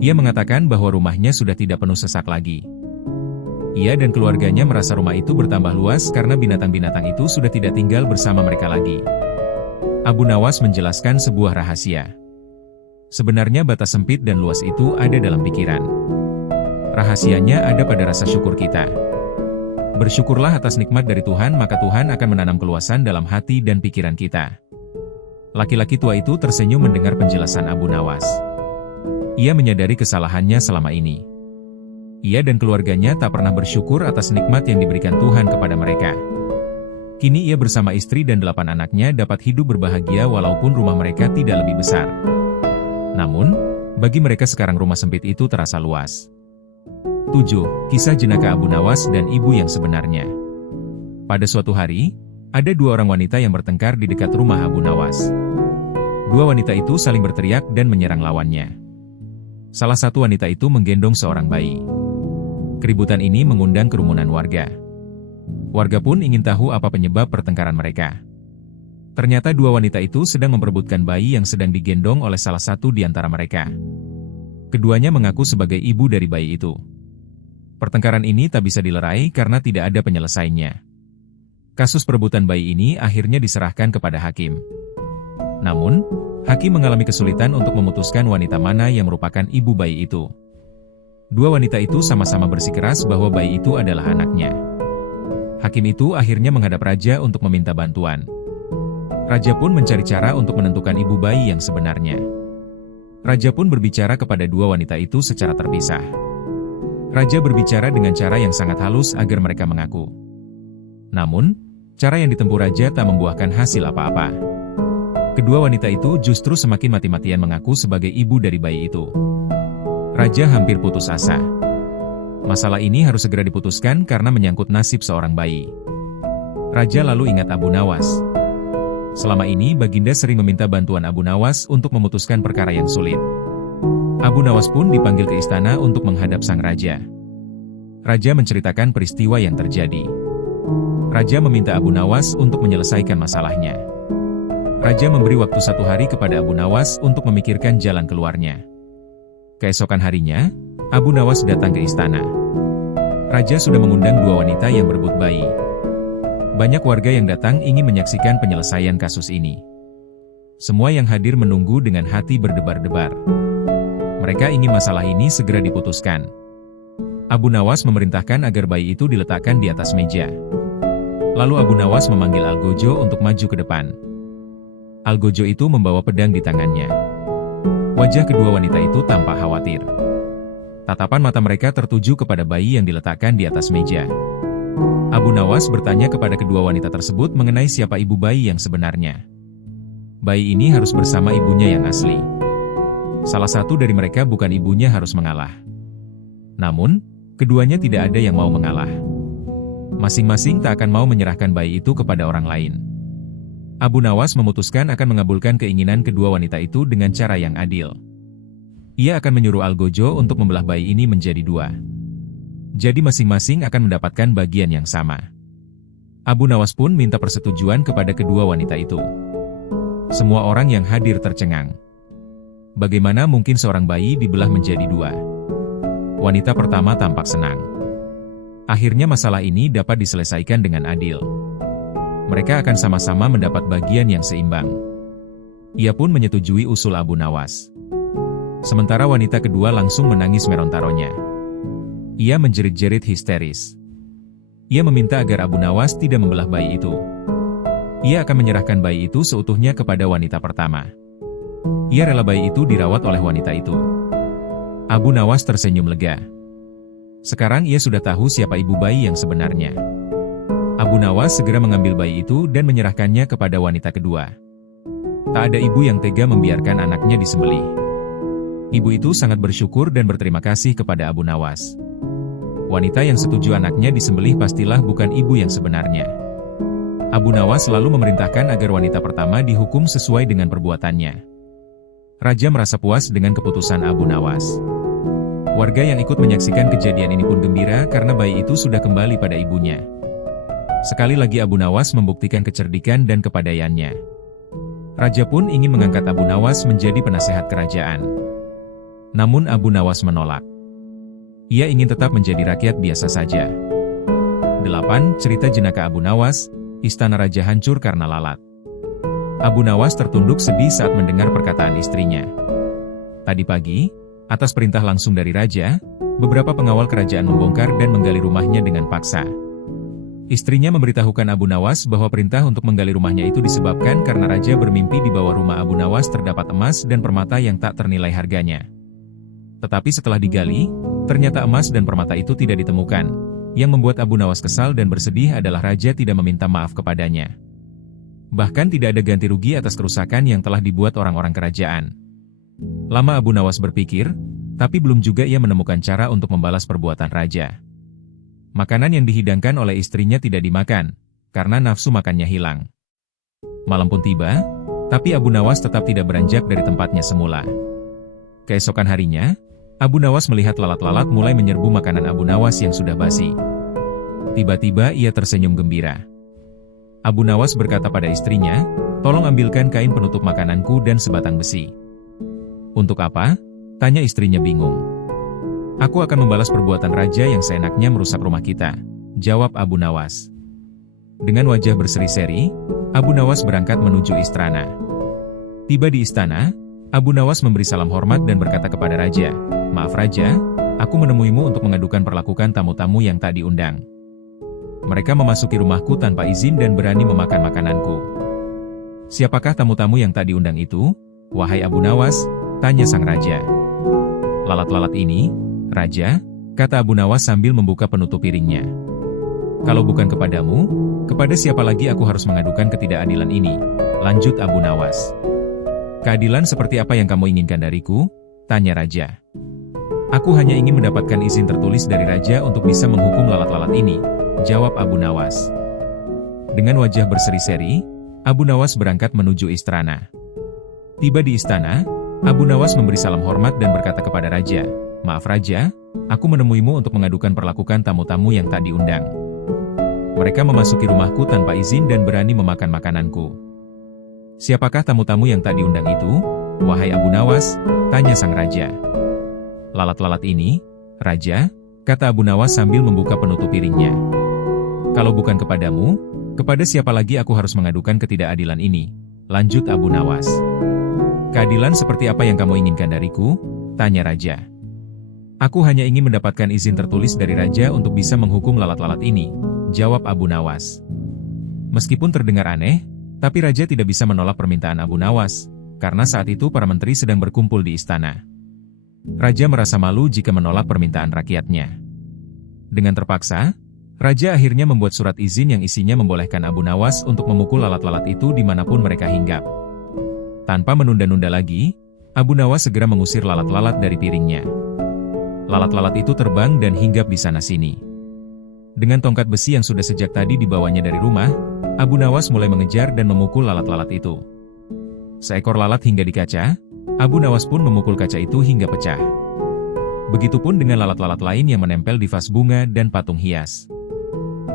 Ia mengatakan bahwa rumahnya sudah tidak penuh sesak lagi. Ia dan keluarganya merasa rumah itu bertambah luas karena binatang-binatang itu sudah tidak tinggal bersama mereka lagi. Abu Nawas menjelaskan sebuah rahasia. Sebenarnya batas sempit dan luas itu ada dalam pikiran. Rahasianya ada pada rasa syukur kita. Bersyukurlah atas nikmat dari Tuhan, maka Tuhan akan menanam keluasan dalam hati dan pikiran kita. Laki-laki tua itu tersenyum mendengar penjelasan Abu Nawas. Ia menyadari kesalahannya selama ini. Ia dan keluarganya tak pernah bersyukur atas nikmat yang diberikan Tuhan kepada mereka. Kini ia bersama istri dan 8 anaknya dapat hidup berbahagia walaupun rumah mereka tidak lebih besar. Namun, bagi mereka sekarang rumah sempit itu terasa luas. 7. Kisah jenaka Abu Nawas dan ibu yang sebenarnya. Pada suatu hari, ada 2 orang wanita yang bertengkar di dekat rumah Abu Nawas. 2 wanita itu saling berteriak dan menyerang lawannya. Salah satu wanita itu menggendong seorang bayi. Keributan ini mengundang kerumunan warga. Warga pun ingin tahu apa penyebab pertengkaran mereka. Ternyata 2 wanita itu sedang memperebutkan bayi yang sedang digendong oleh salah satu di antara mereka. Keduanya mengaku sebagai ibu dari bayi itu. Pertengkaran ini tak bisa dilerai karena tidak ada penyelesaiannya. Kasus perebutan bayi ini akhirnya diserahkan kepada hakim. Namun, hakim mengalami kesulitan untuk memutuskan wanita mana yang merupakan ibu bayi itu. 2 wanita itu sama-sama bersikeras bahwa bayi itu adalah anaknya. Hakim itu akhirnya menghadap raja untuk meminta bantuan. Raja pun mencari cara untuk menentukan ibu bayi yang sebenarnya. Raja pun berbicara kepada 2 wanita itu secara terpisah. Raja berbicara dengan cara yang sangat halus agar mereka mengaku. Namun, cara yang ditempuh raja tak membuahkan hasil apa-apa. Kedua wanita itu justru semakin mati-matian mengaku sebagai ibu dari bayi itu. Raja hampir putus asa. Masalah ini harus segera diputuskan karena menyangkut nasib seorang bayi. Raja lalu ingat Abu Nawas. Selama ini Baginda sering meminta bantuan Abu Nawas untuk memutuskan perkara yang sulit. Abu Nawas pun dipanggil ke istana untuk menghadap sang raja. Raja menceritakan peristiwa yang terjadi. Raja meminta Abu Nawas untuk menyelesaikan masalahnya. Raja memberi waktu 1 hari kepada Abu Nawas untuk memikirkan jalan keluarnya. Keesokan harinya, Abu Nawas datang ke istana. Raja sudah mengundang 2 wanita yang berebut bayi. Banyak warga yang datang ingin menyaksikan penyelesaian kasus ini. Semua yang hadir menunggu dengan hati berdebar-debar. Mereka ingin masalah ini segera diputuskan. Abu Nawas memerintahkan agar bayi itu diletakkan di atas meja. Lalu Abu Nawas memanggil Algojo untuk maju ke depan. Algojo itu membawa pedang di tangannya. Wajah kedua wanita itu tampak khawatir. Tatapan mata mereka tertuju kepada bayi yang diletakkan di atas meja. Abu Nawas bertanya kepada kedua wanita tersebut mengenai siapa ibu bayi yang sebenarnya. Bayi ini harus bersama ibunya yang asli. Salah satu dari mereka bukan ibunya harus mengalah. Namun, keduanya tidak ada yang mau mengalah. Masing-masing tak akan mau menyerahkan bayi itu kepada orang lain. Abu Nawas memutuskan akan mengabulkan keinginan kedua wanita itu dengan cara yang adil. Ia akan menyuruh Algojo untuk membelah bayi ini menjadi 2. Jadi masing-masing akan mendapatkan bagian yang sama. Abu Nawas pun minta persetujuan kepada kedua wanita itu. Semua orang yang hadir tercengang. Bagaimana mungkin seorang bayi dibelah menjadi 2? Wanita pertama tampak senang. Akhirnya masalah ini dapat diselesaikan dengan adil. Mereka akan sama-sama mendapat bagian yang seimbang. Ia pun menyetujui usul Abu Nawas. Sementara wanita kedua langsung menangis meronta-ronta. Ia menjerit-jerit histeris. Ia meminta agar Abu Nawas tidak membelah bayi itu. Ia akan menyerahkan bayi itu seutuhnya kepada wanita pertama. Ia rela bayi itu dirawat oleh wanita itu. Abu Nawas tersenyum lega. Sekarang ia sudah tahu siapa ibu bayi yang sebenarnya. Abu Nawas segera mengambil bayi itu dan menyerahkannya kepada wanita kedua. Tak ada ibu yang tega membiarkan anaknya disembelih. Ibu itu sangat bersyukur dan berterima kasih kepada Abu Nawas. Wanita yang setuju anaknya disembelih pastilah bukan ibu yang sebenarnya. Abu Nawas lalu memerintahkan agar wanita pertama dihukum sesuai dengan perbuatannya. Raja merasa puas dengan keputusan Abu Nawas. Warga yang ikut menyaksikan kejadian ini pun gembira karena bayi itu sudah kembali pada ibunya. Sekali lagi Abu Nawas membuktikan kecerdikan dan kepandaiannya. Raja pun ingin mengangkat Abu Nawas menjadi penasehat kerajaan. Namun Abu Nawas menolak. Ia ingin tetap menjadi rakyat biasa saja. 8. Cerita jenaka Abu Nawas, istana raja hancur karena lalat. Abu Nawas tertunduk sedih saat mendengar perkataan istrinya. Tadi pagi, atas perintah langsung dari raja, beberapa pengawal kerajaan membongkar dan menggali rumahnya dengan paksa. Istrinya memberitahukan Abu Nawas bahwa perintah untuk menggali rumahnya itu disebabkan karena raja bermimpi di bawah rumah Abu Nawas terdapat emas dan permata yang tak ternilai harganya. Tetapi setelah digali, ternyata emas dan permata itu tidak ditemukan. Yang membuat Abu Nawas kesal dan bersedih adalah raja tidak meminta maaf kepadanya. Bahkan tidak ada ganti rugi atas kerusakan yang telah dibuat orang-orang kerajaan. Lama Abu Nawas berpikir, tapi belum juga ia menemukan cara untuk membalas perbuatan raja. Makanan yang dihidangkan oleh istrinya tidak dimakan, karena nafsu makannya hilang. Malam pun tiba, tapi Abu Nawas tetap tidak beranjak dari tempatnya semula. Keesokan harinya, Abu Nawas melihat lalat-lalat mulai menyerbu makanan Abu Nawas yang sudah basi. Tiba-tiba ia tersenyum gembira. Abu Nawas berkata pada istrinya, "Tolong ambilkan kain penutup makananku dan sebatang besi." "Untuk apa?" tanya istrinya bingung. "Aku akan membalas perbuatan raja yang seenaknya merusak rumah kita," jawab Abu Nawas. Dengan wajah berseri-seri, Abu Nawas berangkat menuju istana. Tiba di istana, Abu Nawas memberi salam hormat dan berkata kepada raja, "Maaf raja, aku menemuimu untuk mengadukan perlakuan tamu-tamu yang tak diundang. Mereka memasuki rumahku tanpa izin dan berani memakan makananku." "Siapakah tamu-tamu yang tak diundang itu, wahai Abu Nawas?" tanya sang raja. "Lalat-lalat ini, Raja," kata Abu Nawas sambil membuka penutup piringnya. "Kalau bukan kepadamu, kepada siapa lagi aku harus mengadukan ketidakadilan ini?" lanjut Abu Nawas. "Keadilan seperti apa yang kamu inginkan dariku?" tanya raja. "Aku hanya ingin mendapatkan izin tertulis dari raja untuk bisa menghukum lalat-lalat ini," jawab Abu Nawas. Dengan wajah berseri-seri, Abu Nawas berangkat menuju istana. Tiba di istana, Abu Nawas memberi salam hormat dan berkata kepada raja, "Maaf raja, aku menemuimu untuk mengadukan perlakuan tamu-tamu yang tak diundang. Mereka memasuki rumahku tanpa izin dan berani memakan makananku." "Siapakah tamu-tamu yang tak diundang itu, wahai Abu Nawas?" tanya sang raja. "Lalat-lalat ini, Raja," kata Abu Nawas sambil membuka penutup piringnya. "Kalau bukan kepadamu, kepada siapa lagi aku harus mengadukan ketidakadilan ini?" lanjut Abu Nawas. "Keadilan seperti apa yang kamu inginkan dariku?" tanya raja. "Aku hanya ingin mendapatkan izin tertulis dari raja untuk bisa menghukum lalat-lalat ini," jawab Abu Nawas. Meskipun terdengar aneh, tapi raja tidak bisa menolak permintaan Abu Nawas, karena saat itu para menteri sedang berkumpul di istana. Raja merasa malu jika menolak permintaan rakyatnya. Dengan terpaksa, raja akhirnya membuat surat izin yang isinya membolehkan Abu Nawas untuk memukul lalat-lalat itu dimanapun mereka hinggap. Tanpa menunda-nunda lagi, Abu Nawas segera mengusir lalat-lalat dari piringnya. Lalat-lalat itu terbang dan hinggap di sana-sini. Dengan tongkat besi yang sudah sejak tadi dibawanya dari rumah, Abu Nawas mulai mengejar dan memukul lalat-lalat itu. Seekor lalat hingga di kaca, Abu Nawas pun memukul kaca itu hingga pecah. Begitupun dengan lalat-lalat lain yang menempel di vas bunga dan patung hias.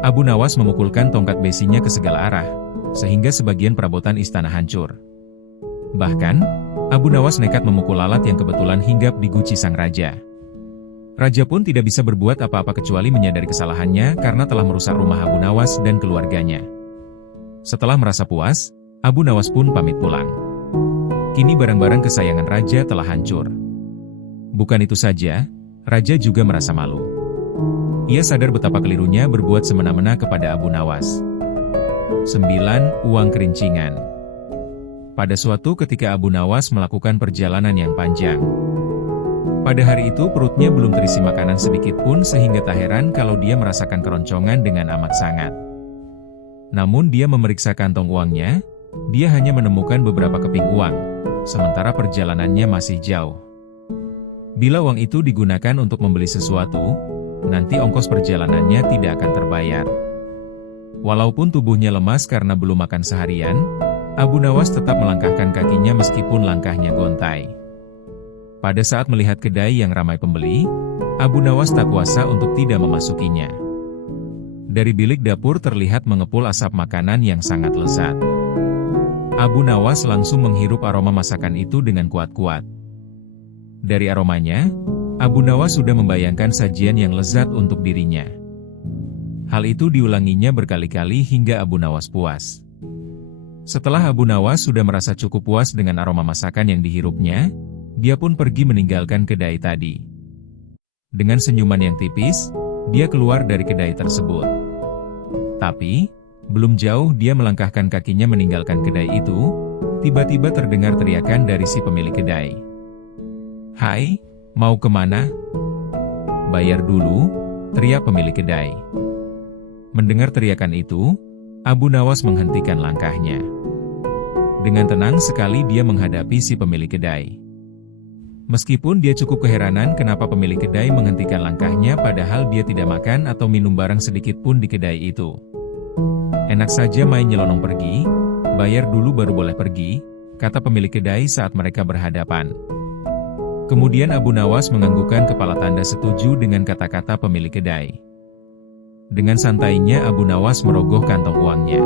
Abu Nawas memukulkan tongkat besinya ke segala arah, sehingga sebagian perabotan istana hancur. Bahkan, Abu Nawas nekat memukul lalat yang kebetulan hinggap di guci sang raja. Raja pun tidak bisa berbuat apa-apa kecuali menyadari kesalahannya karena telah merusak rumah Abu Nawas dan keluarganya. Setelah merasa puas, Abu Nawas pun pamit pulang. Kini barang-barang kesayangan raja telah hancur. Bukan itu saja, raja juga merasa malu. Ia sadar betapa kelirunya berbuat semena-mena kepada Abu Nawas. 9. Uang kerincingan. Pada suatu ketika Abu Nawas melakukan perjalanan yang panjang. Pada hari itu perutnya belum terisi makanan sedikit pun sehingga tak heran kalau dia merasakan keroncongan dengan amat sangat. Namun dia memeriksa kantong uangnya, dia hanya menemukan beberapa keping uang, sementara perjalanannya masih jauh. Bila uang itu digunakan untuk membeli sesuatu, nanti ongkos perjalanannya tidak akan terbayar. Walaupun tubuhnya lemas karena belum makan seharian, Abu Nawas tetap melangkahkan kakinya meskipun langkahnya gontai. Pada saat melihat kedai yang ramai pembeli, Abu Nawas tak kuasa untuk tidak memasukinya. Dari bilik dapur terlihat mengepul asap makanan yang sangat lezat. Abu Nawas langsung menghirup aroma masakan itu dengan kuat-kuat. Dari aromanya, Abu Nawas sudah membayangkan sajian yang lezat untuk dirinya. Hal itu diulanginya berkali-kali hingga Abu Nawas puas. Setelah Abu Nawas sudah merasa cukup puas dengan aroma masakan yang dihirupnya, dia pun pergi meninggalkan kedai tadi. Dengan senyuman yang tipis, dia keluar dari kedai tersebut. Tapi, belum jauh dia melangkahkan kakinya meninggalkan kedai itu, tiba-tiba terdengar teriakan dari si pemilik kedai. "Hai, mau kemana?" "Bayar dulu," teriak pemilik kedai. Mendengar teriakan itu, Abu Nawas menghentikan langkahnya. Dengan tenang sekali dia menghadapi si pemilik kedai. Meskipun dia cukup keheranan kenapa pemilik kedai menghentikan langkahnya padahal dia tidak makan atau minum barang sedikit pun di kedai itu. "Enak saja main nyelonong pergi, bayar dulu baru boleh pergi," kata pemilik kedai saat mereka berhadapan. Kemudian Abu Nawas menganggukkan kepala tanda setuju dengan kata-kata pemilik kedai. Dengan santainya Abu Nawas merogoh kantong uangnya.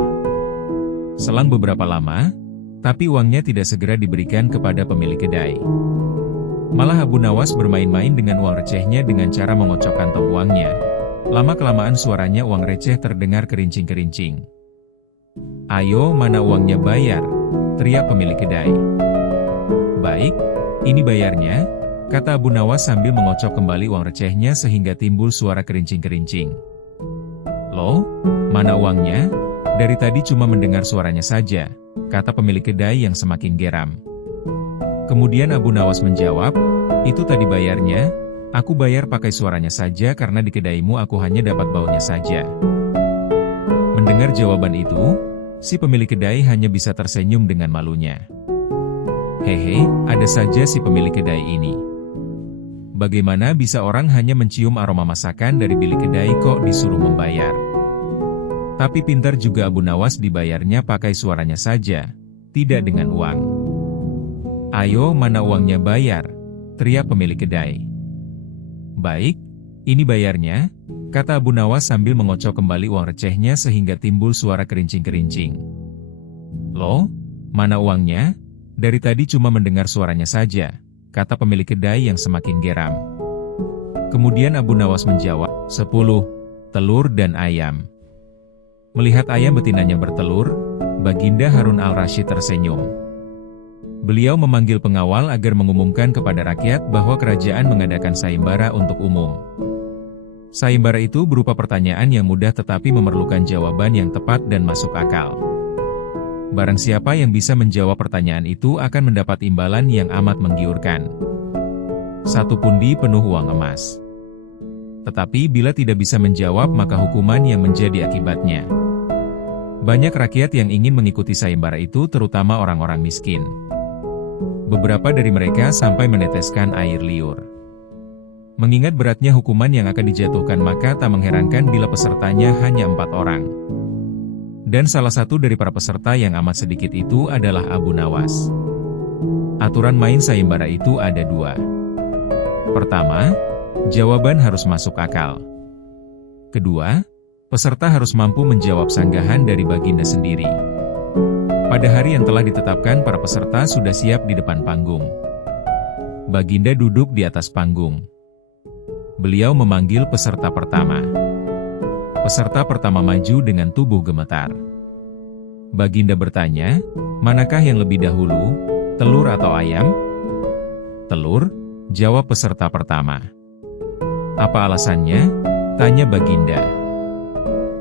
Selang beberapa lama, tapi uangnya tidak segera diberikan kepada pemilik kedai. Malah Abu Nawas bermain-main dengan uang recehnya dengan cara mengocok kantong uangnya. Lama-kelamaan suaranya uang receh terdengar kerincing-kerincing. "Ayo, mana uangnya bayar?" teriak pemilik kedai. "Baik, ini bayarnya," kata Abu Nawas sambil mengocok kembali uang recehnya sehingga timbul suara kerincing-kerincing. "Loh, mana uangnya? Dari tadi cuma mendengar suaranya saja," kata pemilik kedai yang semakin geram. Kemudian Abu Nawas menjawab, "Itu tadi bayarnya, aku bayar pakai suaranya saja karena di kedaimu aku hanya dapat baunya saja." Mendengar jawaban itu, si pemilik kedai hanya bisa tersenyum dengan malunya. Hehe, ada saja si pemilik kedai ini. Bagaimana bisa orang hanya mencium aroma masakan dari bilik kedai kok disuruh membayar? Tapi pintar juga Abu Nawas dibayarnya pakai suaranya saja, tidak dengan uang. "Ayo, mana uangnya bayar?" teriak pemilik kedai. "Baik, ini bayarnya," kata Abu Nawas sambil mengocok kembali uang recehnya sehingga timbul suara kerincing-kerincing. "Loh, mana uangnya? Dari tadi cuma mendengar suaranya saja," kata pemilik kedai yang semakin geram. Kemudian Abu Nawas menjawab, 10 telur dan ayam." Melihat ayam betinanya bertelur, Baginda Harun al-Rasyid tersenyum. Beliau memanggil pengawal agar mengumumkan kepada rakyat bahwa kerajaan mengadakan sayembara untuk umum. Sayembara itu berupa pertanyaan yang mudah tetapi memerlukan jawaban yang tepat dan masuk akal. Barang siapa yang bisa menjawab pertanyaan itu akan mendapat imbalan yang amat menggiurkan. 1 pundi penuh uang emas. Tetapi bila tidak bisa menjawab maka hukuman yang menjadi akibatnya. Banyak rakyat yang ingin mengikuti sayembara itu terutama orang-orang miskin. Beberapa dari mereka sampai meneteskan air liur. Mengingat beratnya hukuman yang akan dijatuhkan maka tak mengherankan bila pesertanya hanya 4 orang. Dan salah satu dari para peserta yang amat sedikit itu adalah Abu Nawas. Aturan main sayembara itu ada 2. Pertama, jawaban harus masuk akal. Kedua, peserta harus mampu menjawab sanggahan dari Baginda sendiri. Pada hari yang telah ditetapkan para peserta sudah siap di depan panggung. Baginda duduk di atas panggung. Beliau memanggil peserta pertama. Peserta pertama maju dengan tubuh gemetar. Baginda bertanya, "Manakah yang lebih dahulu, telur atau ayam?" "Telur," jawab peserta pertama. "Apa alasannya?" tanya Baginda.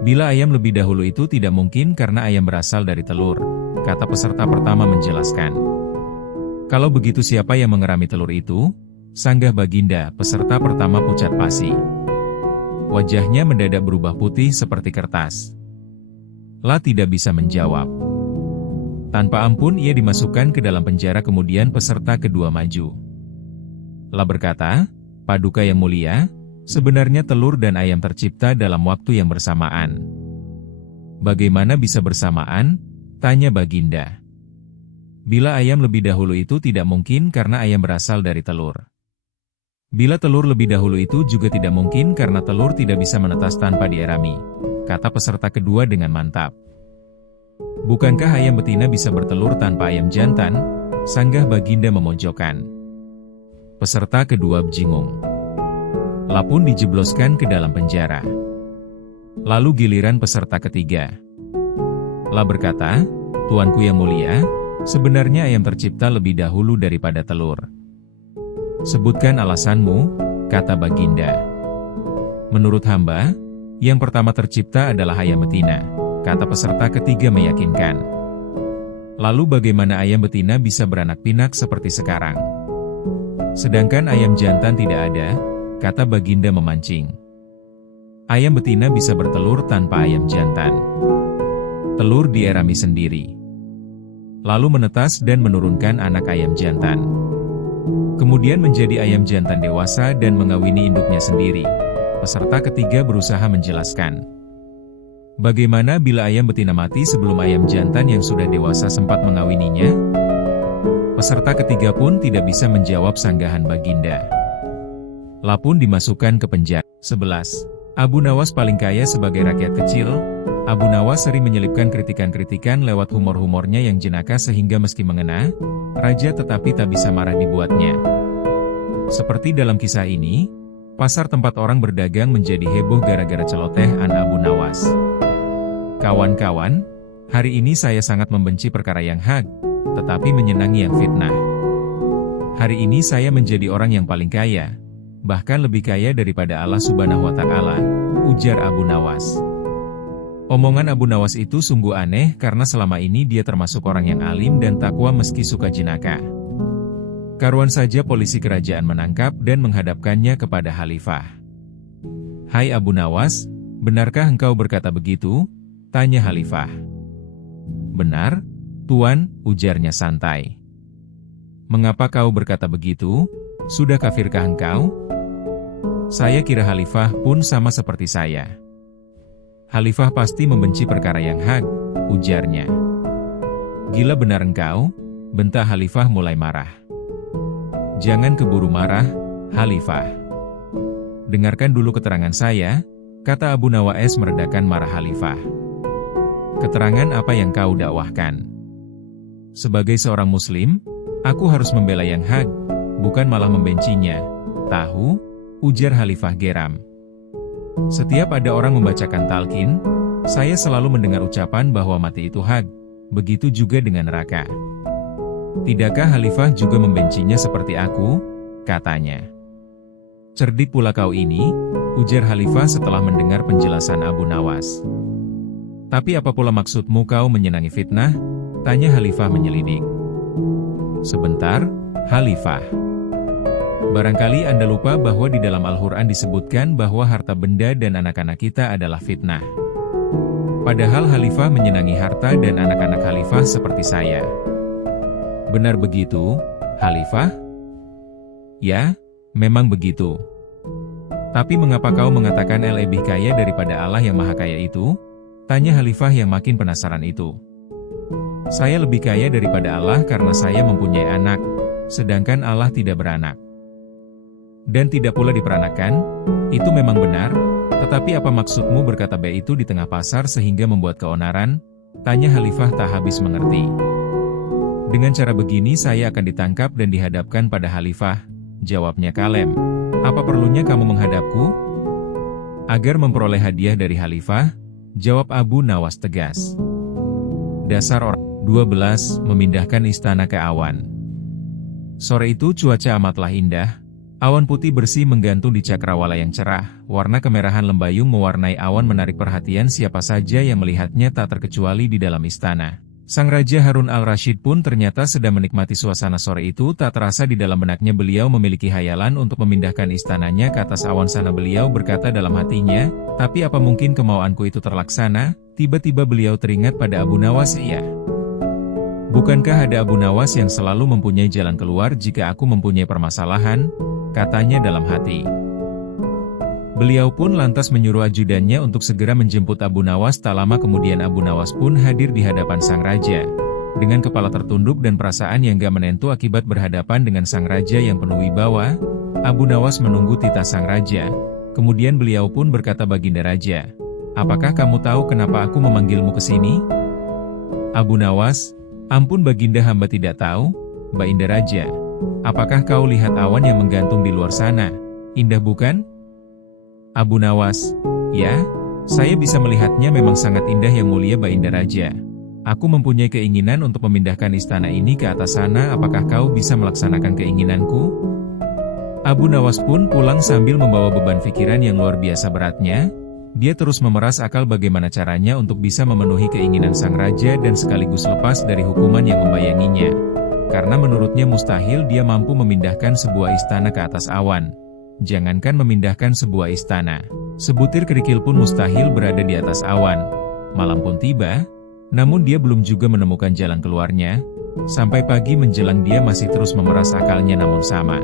"Bila ayam lebih dahulu itu tidak mungkin karena ayam berasal dari telur," kata peserta pertama menjelaskan. "Kalau begitu siapa yang mengerami telur itu?" sanggah Baginda. Peserta pertama pucat pasi. Wajahnya mendadak berubah putih seperti kertas. La tidak bisa menjawab. Tanpa ampun ia dimasukkan ke dalam penjara kemudian peserta kedua maju. La berkata, "Paduka yang mulia, sebenarnya telur dan ayam tercipta dalam waktu yang bersamaan." "Bagaimana bisa bersamaan?" tanya Baginda. "Bila ayam lebih dahulu itu tidak mungkin karena ayam berasal dari telur. Bila telur lebih dahulu itu juga tidak mungkin karena telur tidak bisa menetas tanpa dierami," kata peserta kedua dengan mantap. "Bukankah ayam betina bisa bertelur tanpa ayam jantan?" sanggah Baginda memojokkan. Peserta kedua bingung. La pun dijebloskan ke dalam penjara. Lalu giliran peserta ketiga. La berkata, "Tuanku yang mulia, sebenarnya ayam tercipta lebih dahulu daripada telur." "Sebutkan alasanmu," kata Baginda. "Menurut hamba, yang pertama tercipta adalah ayam betina," kata peserta ketiga meyakinkan. "Lalu bagaimana ayam betina bisa beranak pinak seperti sekarang? Sedangkan ayam jantan tidak ada," kata Baginda memancing. "Ayam betina bisa bertelur tanpa ayam jantan. Telur dierami sendiri, lalu menetas dan menurunkan anak ayam jantan. Kemudian menjadi ayam jantan dewasa dan mengawini induknya sendiri." Peserta ketiga berusaha menjelaskan. "Bagaimana bila ayam betina mati sebelum ayam jantan yang sudah dewasa sempat mengawininya?" Peserta ketiga pun tidak bisa menjawab sanggahan Baginda. La pun dimasukkan ke penjara. 11. Abu Nawas paling kaya sebagai rakyat kecil. Abu Nawas sering menyelipkan kritikan-kritikan lewat humor-humornya yang jenaka sehingga meski mengena raja tetapi tak bisa marah dibuatnya. Seperti dalam kisah ini, pasar tempat orang berdagang menjadi heboh gara-gara celotehan Abu Nawas. "Kawan-kawan, hari ini saya sangat membenci perkara yang hak, tetapi menyenangi yang fitnah. Hari ini saya menjadi orang yang paling kaya, bahkan lebih kaya daripada Allah Subhanahu wa Ta'ala," ujar Abu Nawas. Omongan Abu Nawas itu sungguh aneh karena selama ini dia termasuk orang yang alim dan takwa meski suka jenaka. Karuan saja polisi kerajaan menangkap dan menghadapkannya kepada Khalifah. "Hai Abu Nawas, benarkah engkau berkata begitu?" tanya Khalifah. "Benar, Tuan," ujarnya santai. "Mengapa kau berkata begitu? Sudah kafirkah engkau?" "Saya kira Khalifah pun sama seperti saya." "Khalifah pasti membenci perkara yang hak," ujarnya. "Gila benar engkau," bentak Khalifah mulai marah. "Jangan keburu marah, Khalifah. Dengarkan dulu keterangan saya," kata Abu Nawas meredakan marah Khalifah. "Keterangan apa yang kau dakwahkan?" "Sebagai seorang muslim, aku harus membela yang hak, bukan malah membencinya. Tahu?" ujar Khalifah geram. "Setiap ada orang membacakan talqin, saya selalu mendengar ucapan bahwa mati itu hak, begitu juga dengan neraka. Tidakkah Khalifah juga membencinya seperti aku?" katanya. "Cerdik pula kau ini," ujar Khalifah setelah mendengar penjelasan Abu Nawas. "Tapi apa pula maksudmu kau menyenangi fitnah?" tanya Khalifah menyelidik. "Sebentar, Khalifah. Barangkali Anda lupa bahwa di dalam Al-Quran disebutkan bahwa harta benda dan anak-anak kita adalah fitnah. Padahal Khalifah menyenangi harta dan anak-anak Khalifah seperti saya." "Benar begitu, Khalifah?" "Ya, memang begitu. Tapi mengapa kau mengatakan lebih kaya daripada Allah yang maha kaya itu?" tanya Khalifah yang makin penasaran itu. "Saya lebih kaya daripada Allah karena saya mempunyai anak, sedangkan Allah tidak beranak. Dan tidak pula diperanakan, itu memang benar, tetapi apa maksudmu berkata itu di tengah pasar sehingga membuat keonaran?" tanya Khalifah tak habis mengerti. "Dengan cara begini saya akan ditangkap dan dihadapkan pada Khalifah," jawabnya kalem. "Apa perlunya kamu menghadapku?" "Agar memperoleh hadiah dari Khalifah," jawab Abu Nawas tegas. "Dasar orang." 12. Memindahkan istana ke awan. Sore itu cuaca amatlah indah. Awan putih bersih menggantung di cakrawala yang cerah, warna kemerahan lembayung mewarnai awan menarik perhatian siapa saja yang melihatnya tak terkecuali di dalam istana. Sang Raja Harun al-Rashid pun ternyata sedang menikmati suasana sore itu. Tak terasa di dalam benaknya beliau memiliki hayalan untuk memindahkan istananya ke atas awan sana. Beliau berkata dalam hatinya, "Tapi apa mungkin kemauanku itu terlaksana?" Tiba-tiba beliau teringat pada Abu Nawas. "Iya, bukankah ada Abu Nawas yang selalu mempunyai jalan keluar jika aku mempunyai permasalahan?" katanya dalam hati. Beliau pun lantas menyuruh ajudannya untuk segera menjemput Abu Nawas. Tak lama kemudian Abu Nawas pun hadir di hadapan sang raja. Dengan kepala tertunduk dan perasaan yang gak menentu akibat berhadapan dengan sang raja yang penuh wibawa, Abu Nawas menunggu titah sang raja. Kemudian beliau pun berkata, "Baginda Raja, apakah kamu tahu kenapa aku memanggilmu ke sini?" Abu Nawas, "Ampun Baginda, hamba tidak tahu, Baginda Raja. Apakah kau lihat awan yang menggantung di luar sana? Indah bukan?" Abu Nawas, "Ya, saya bisa melihatnya, memang sangat indah yang mulia Baginda Raja. Aku mempunyai keinginan untuk memindahkan istana ini ke atas sana, apakah kau bisa melaksanakan keinginanku?" Abu Nawas pun pulang sambil membawa beban pikiran yang luar biasa beratnya. Dia terus memeras akal bagaimana caranya untuk bisa memenuhi keinginan sang raja dan sekaligus lepas dari hukuman yang membayanginya. Karena menurutnya mustahil dia mampu memindahkan sebuah istana ke atas awan. Jangankan memindahkan sebuah istana, sebutir kerikil pun mustahil berada di atas awan. Malam pun tiba, namun dia belum juga menemukan jalan keluarnya. Sampai pagi menjelang dia masih terus memeras akalnya, namun sama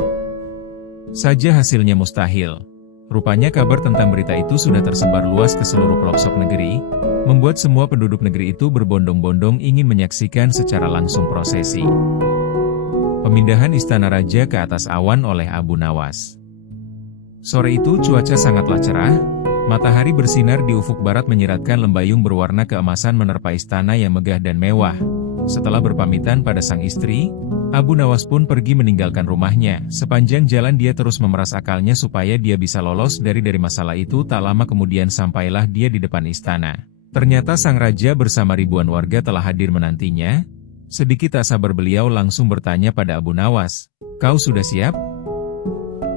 saja hasilnya mustahil. Rupanya kabar tentang berita itu sudah tersebar luas ke seluruh pelosok negeri, membuat semua penduduk negeri itu berbondong-bondong ingin menyaksikan secara langsung prosesi pemindahan istana raja ke atas awan oleh Abu Nawas. Sore itu cuaca sangatlah cerah, matahari bersinar di ufuk barat menyiratkan lembayung berwarna keemasan menerpa istana yang megah dan mewah. Setelah berpamitan pada sang istri, Abu Nawas pun pergi meninggalkan rumahnya. Sepanjang jalan dia terus memeras akalnya supaya dia bisa lolos dari masalah itu. Tak lama kemudian sampailah dia di depan istana. Ternyata sang raja bersama ribuan warga telah hadir menantinya. Sedikit tak sabar beliau langsung bertanya pada Abu Nawas, "Kau sudah siap?"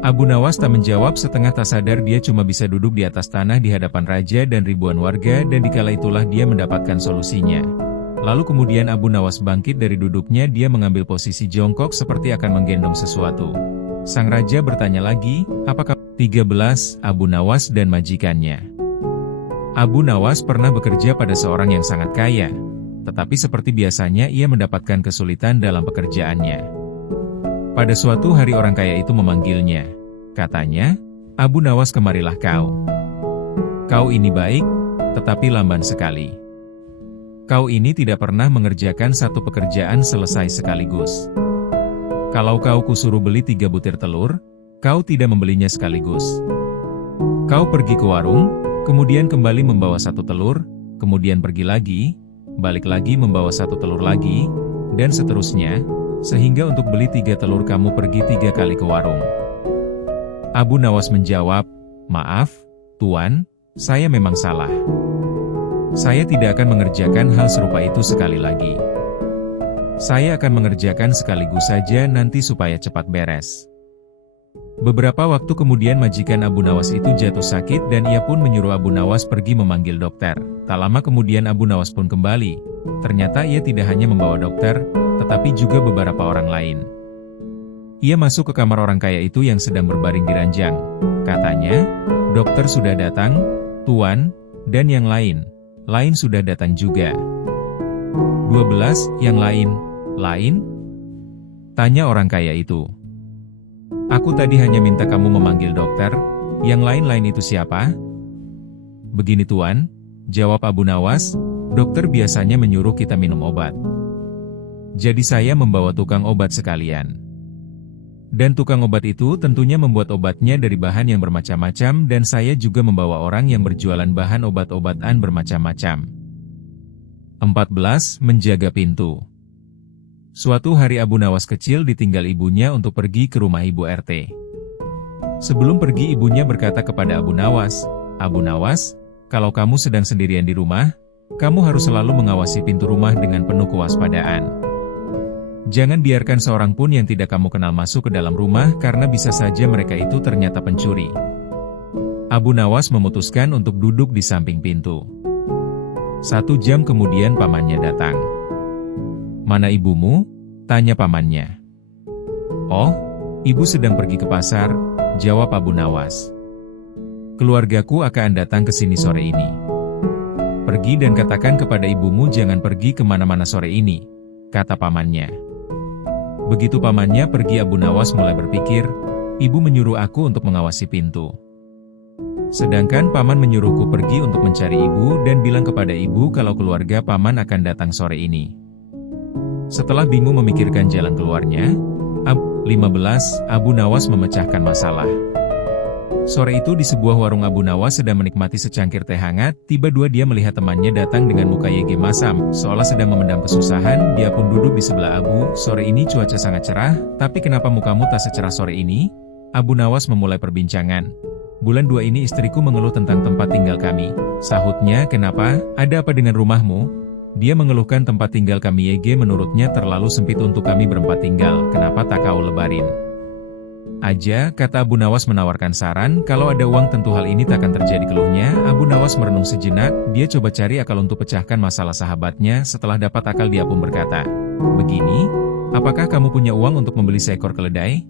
Abu Nawas tak menjawab, setengah tak sadar dia cuma bisa duduk di atas tanah di hadapan raja dan ribuan warga, dan dikala itulah dia mendapatkan solusinya. Lalu kemudian Abu Nawas bangkit dari duduknya, dia mengambil posisi jongkok seperti akan menggendong sesuatu. Sang raja bertanya lagi, "Apakah 13 Abu Nawas dan majikannya?" Abu Nawas pernah bekerja pada seorang yang sangat kaya, tetapi seperti biasanya ia mendapatkan kesulitan dalam pekerjaannya. Pada suatu hari orang kaya itu memanggilnya. Katanya, "Abu Nawas, kemarilah kau. Kau ini baik, tetapi lamban sekali. Kau ini tidak pernah mengerjakan satu pekerjaan selesai sekaligus. Kalau kau kusuruh beli 3 butir telur, kau tidak membelinya sekaligus. Kau pergi ke warung, kemudian kembali membawa 1 telur, kemudian pergi lagi, balik lagi membawa 1 telur lagi, dan seterusnya. Sehingga untuk beli 3 telur kamu pergi 3 kali ke warung." Abu Nawas menjawab, "Maaf, Tuan, saya memang salah. Saya tidak akan mengerjakan hal serupa itu sekali lagi. Saya akan mengerjakan sekaligus saja nanti supaya cepat beres." Beberapa waktu kemudian majikan Abu Nawas itu jatuh sakit dan ia pun menyuruh Abu Nawas pergi memanggil dokter. Tak lama kemudian Abu Nawas pun kembali. Ternyata ia tidak hanya membawa dokter, tetapi juga beberapa orang lain. Ia masuk ke kamar orang kaya itu yang sedang berbaring di ranjang. Katanya, "Dokter sudah datang, Tuan, dan yang lain sudah datang juga." 12 yang lain? Tanya orang kaya itu. "Aku tadi hanya minta kamu memanggil dokter, yang lain-lain itu siapa?" "Begini Tuan," jawab Abu Nawas, "dokter biasanya menyuruh kita minum obat. Jadi saya membawa tukang obat sekalian. Dan tukang obat itu tentunya membuat obatnya dari bahan yang bermacam-macam, dan saya juga membawa orang yang berjualan bahan obat-obatan bermacam-macam." 14. Menjaga pintu. Suatu hari Abu Nawas kecil ditinggal ibunya untuk pergi ke rumah ibu RT. Sebelum pergi ibunya berkata kepada Abu Nawas, "Abu Nawas, kalau kamu sedang sendirian di rumah, kamu harus selalu mengawasi pintu rumah dengan penuh kewaspadaan. Jangan biarkan seorang pun yang tidak kamu kenal masuk ke dalam rumah karena bisa saja mereka itu ternyata pencuri." Abu Nawas memutuskan untuk duduk di samping pintu. 1 jam kemudian pamannya datang. "Mana ibumu?" tanya pamannya. "Oh, ibu sedang pergi ke pasar," jawab Abu Nawas. "Keluargaku akan datang ke sini sore ini. Pergi dan katakan kepada ibumu jangan pergi kemana-mana sore ini," kata pamannya. Begitu pamannya pergi Abu Nawas mulai berpikir, Ibu menyuruh aku untuk mengawasi pintu. Sedangkan paman menyuruhku pergi untuk mencari ibu dan bilang kepada ibu kalau keluarga paman akan datang sore ini. Setelah bingung memikirkan jalan keluarnya, 15. Abu Nawas memecahkan masalah. Sore itu di sebuah warung Abu Nawas sedang menikmati secangkir teh hangat, tiba-tiba dia melihat temannya datang dengan muka YG masam, seolah sedang memendam kesusahan. Dia pun duduk di sebelah Abu. Sore ini cuaca sangat cerah, tapi kenapa mukamu tak secerah sore ini? Abu Nawas memulai perbincangan. Bulan 2 ini istriku mengeluh tentang tempat tinggal kami. Sahutnya, kenapa? Ada apa dengan rumahmu? Dia mengeluhkan tempat tinggal kami YG menurutnya terlalu sempit untuk kami berempat tinggal, kenapa tak kau lebarin aja, kata Abu Nawas menawarkan saran, kalau ada uang tentu hal ini takkan terjadi keluhnya. Abu Nawas merenung sejenak, dia coba cari akal untuk pecahkan masalah sahabatnya. Setelah dapat akal dia pun berkata, begini, apakah kamu punya uang untuk membeli seekor keledai?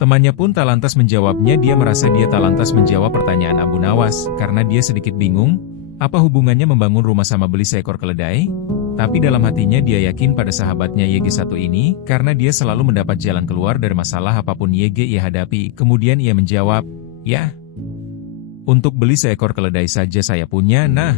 Temannya pun tak lantas menjawabnya. Dia merasa dia tak lantas menjawab pertanyaan Abu Nawas, karena dia sedikit bingung, apa hubungannya membangun rumah sama beli seekor keledai? Tapi dalam hatinya dia yakin pada sahabatnya YG satu ini, karena dia selalu mendapat jalan keluar dari masalah apapun YG ia hadapi. Kemudian ia menjawab, ya, untuk beli seekor keledai saja saya punya. Nah,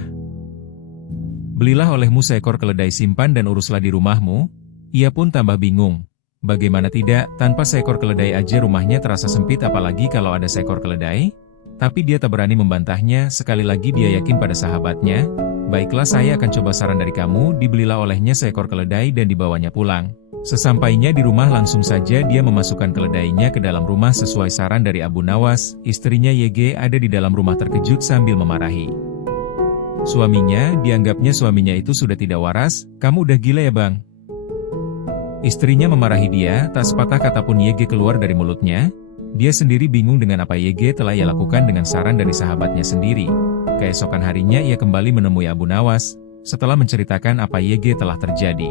belilah olehmu seekor keledai, simpan dan uruslah di rumahmu. Ia pun tambah bingung. Bagaimana tidak, tanpa seekor keledai aja rumahnya terasa sempit, apalagi kalau ada seekor keledai? Tapi dia tak berani membantahnya. Sekali lagi dia yakin pada sahabatnya. Baiklah, saya akan coba saran dari kamu. Dibelilah olehnya seekor keledai dan dibawanya pulang. Sesampainya di rumah langsung saja dia memasukkan keledainya ke dalam rumah sesuai saran dari Abu Nawas. Istrinya YG ada di dalam rumah terkejut sambil memarahi suaminya. Dianggapnya suaminya itu sudah tidak waras. Kamu udah gila ya bang? Istrinya memarahi dia, tak sepatah kata pun YG keluar dari mulutnya. Dia sendiri bingung dengan apa YG telah ia lakukan dengan saran dari sahabatnya sendiri. Keesokan harinya ia kembali menemui Abu Nawas, setelah menceritakan apa YG telah terjadi.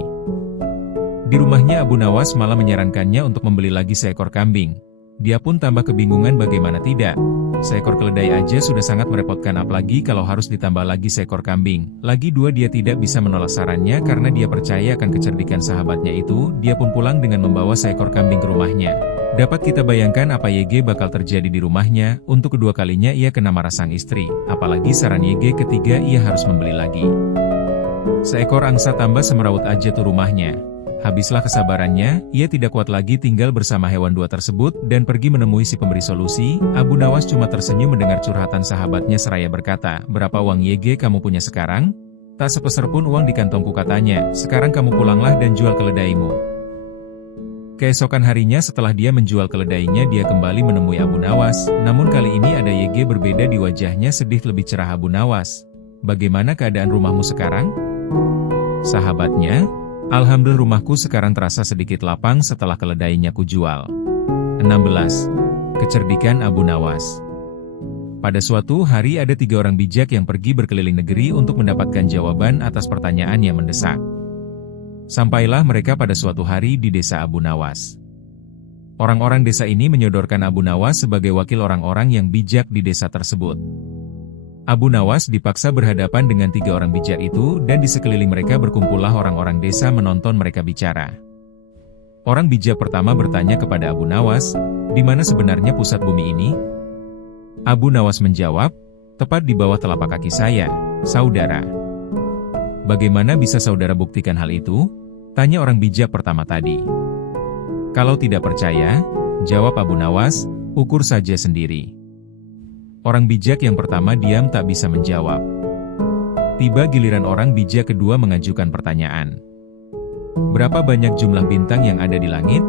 Di rumahnya Abu Nawas malah menyarankannya untuk membeli lagi seekor kambing. Dia pun tambah kebingungan, bagaimana tidak. Seekor keledai aja sudah sangat merepotkan, apalagi kalau harus ditambah lagi seekor kambing. Lagi dua dia tidak bisa menolak sarannya karena dia percaya akan kecerdikan sahabatnya itu. Dia pun pulang dengan membawa seekor kambing ke rumahnya. Dapat kita bayangkan apa YG bakal terjadi di rumahnya. Untuk kedua kalinya ia kena marah sang istri. Apalagi saran YG ketiga ia harus membeli lagi seekor angsa, tambah semerawut aja tuh rumahnya. Habislah kesabarannya, ia tidak kuat lagi tinggal bersama hewan dua tersebut, dan pergi menemui si pemberi solusi. Abu Nawas cuma tersenyum mendengar curhatan sahabatnya seraya berkata, berapa uang YG kamu punya sekarang? Tak sepeser pun uang di kantongku, katanya. Sekarang kamu pulanglah dan jual keledaimu. Keesokan harinya setelah dia menjual keledainya, dia kembali menemui Abu Nawas. Namun kali ini ada YG berbeda di wajahnya, sedih lebih cerah. Abu Nawas, bagaimana keadaan rumahmu sekarang? Sahabatnya, alhamdulillah rumahku sekarang terasa sedikit lapang setelah keledainya kujual. 16. Kecerdikan Abu Nawas. Pada suatu hari ada 3 orang bijak yang pergi berkeliling negeri untuk mendapatkan jawaban atas pertanyaan yang mendesak. Sampailah mereka pada suatu hari di desa Abu Nawas. Orang-orang desa ini menyodorkan Abu Nawas sebagai wakil orang-orang yang bijak di desa tersebut. Abu Nawas dipaksa berhadapan dengan 3 orang bijak itu, dan di sekeliling mereka berkumpullah orang-orang desa menonton mereka bicara. Orang bijak pertama bertanya kepada Abu Nawas, di mana sebenarnya pusat bumi ini? Abu Nawas menjawab, tepat di bawah telapak kaki saya, saudara. Bagaimana bisa saudara buktikan hal itu? Tanya orang bijak pertama tadi. Kalau tidak percaya, jawab Abu Nawas, ukur saja sendiri. Orang bijak yang pertama diam tak bisa menjawab. Tiba giliran orang bijak kedua mengajukan pertanyaan. Berapa banyak jumlah bintang yang ada di langit?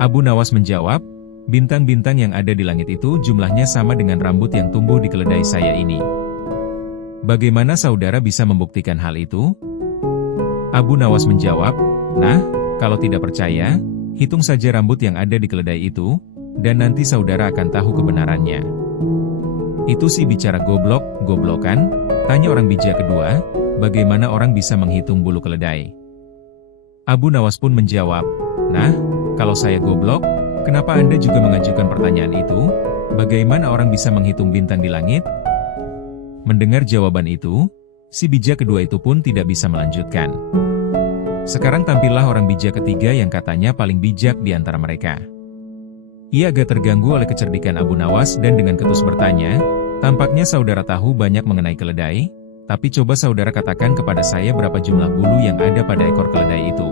Abu Nawas menjawab, bintang-bintang yang ada di langit itu jumlahnya sama dengan rambut yang tumbuh di keledai saya ini. Bagaimana saudara bisa membuktikan hal itu? Abu Nawas menjawab, nah, kalau tidak percaya, hitung saja rambut yang ada di keledai itu, dan nanti saudara akan tahu kebenarannya. Itu sih bicara goblok-goblokan? Tanya orang bijak kedua, bagaimana orang bisa menghitung bulu keledai? Abu Nawas pun menjawab, nah, kalau saya goblok, kenapa Anda juga mengajukan pertanyaan itu? Bagaimana orang bisa menghitung bintang di langit? Mendengar jawaban itu, si bijak kedua itu pun tidak bisa melanjutkan. Sekarang tampillah orang bijak ketiga yang katanya paling bijak di antara mereka. Ia agak terganggu oleh kecerdikan Abu Nawas dan dengan ketus bertanya, "Tampaknya saudara tahu banyak mengenai keledai, tapi coba saudara katakan kepada saya berapa jumlah bulu yang ada pada ekor keledai itu."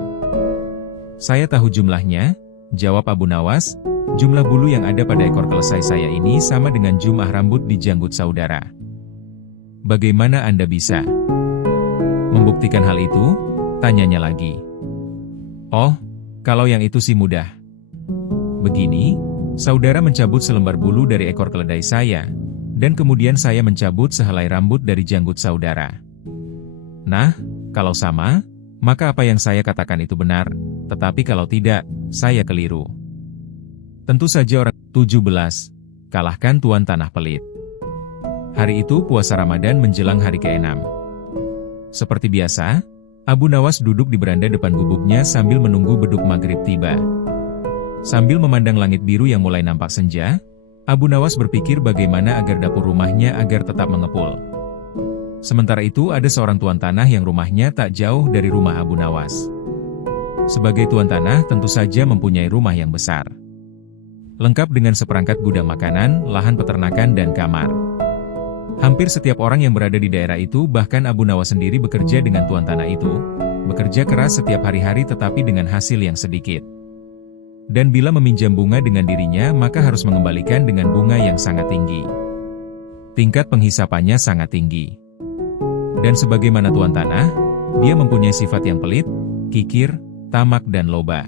"Saya tahu jumlahnya," jawab Abu Nawas, "jumlah bulu yang ada pada ekor keledai saya ini sama dengan jumlah rambut di janggut saudara." "Bagaimana Anda bisa membuktikan hal itu?" tanyanya lagi. "Oh, kalau yang itu sih mudah. Begini, saudara mencabut selembar bulu dari ekor keledai saya, dan kemudian saya mencabut sehelai rambut dari janggut saudara. Nah, kalau sama, maka apa yang saya katakan itu benar, tetapi kalau tidak, saya keliru." Tentu saja orang 17. Kalahkan Tuan Tanah Pelit. Hari itu puasa Ramadan menjelang hari ke-6. Seperti biasa, Abu Nawas duduk di beranda depan gubuknya sambil menunggu beduk maghrib tiba. Sambil memandang langit biru yang mulai nampak senja, Abu Nawas berpikir bagaimana agar dapur rumahnya agar tetap mengepul. Sementara itu ada seorang tuan tanah yang rumahnya tak jauh dari rumah Abu Nawas. Sebagai tuan tanah tentu saja mempunyai rumah yang besar, lengkap dengan seperangkat gudang makanan, lahan peternakan dan kamar. Hampir setiap orang yang berada di daerah itu, bahkan Abu Nawas sendiri, bekerja dengan tuan tanah itu, bekerja keras setiap hari-hari tetapi dengan hasil yang sedikit. Dan bila meminjam bunga dengan dirinya maka harus mengembalikan dengan bunga yang sangat tinggi. Tingkat penghisapannya sangat tinggi. Dan sebagaimana tuan tanah, dia mempunyai sifat yang pelit, kikir, tamak dan loba.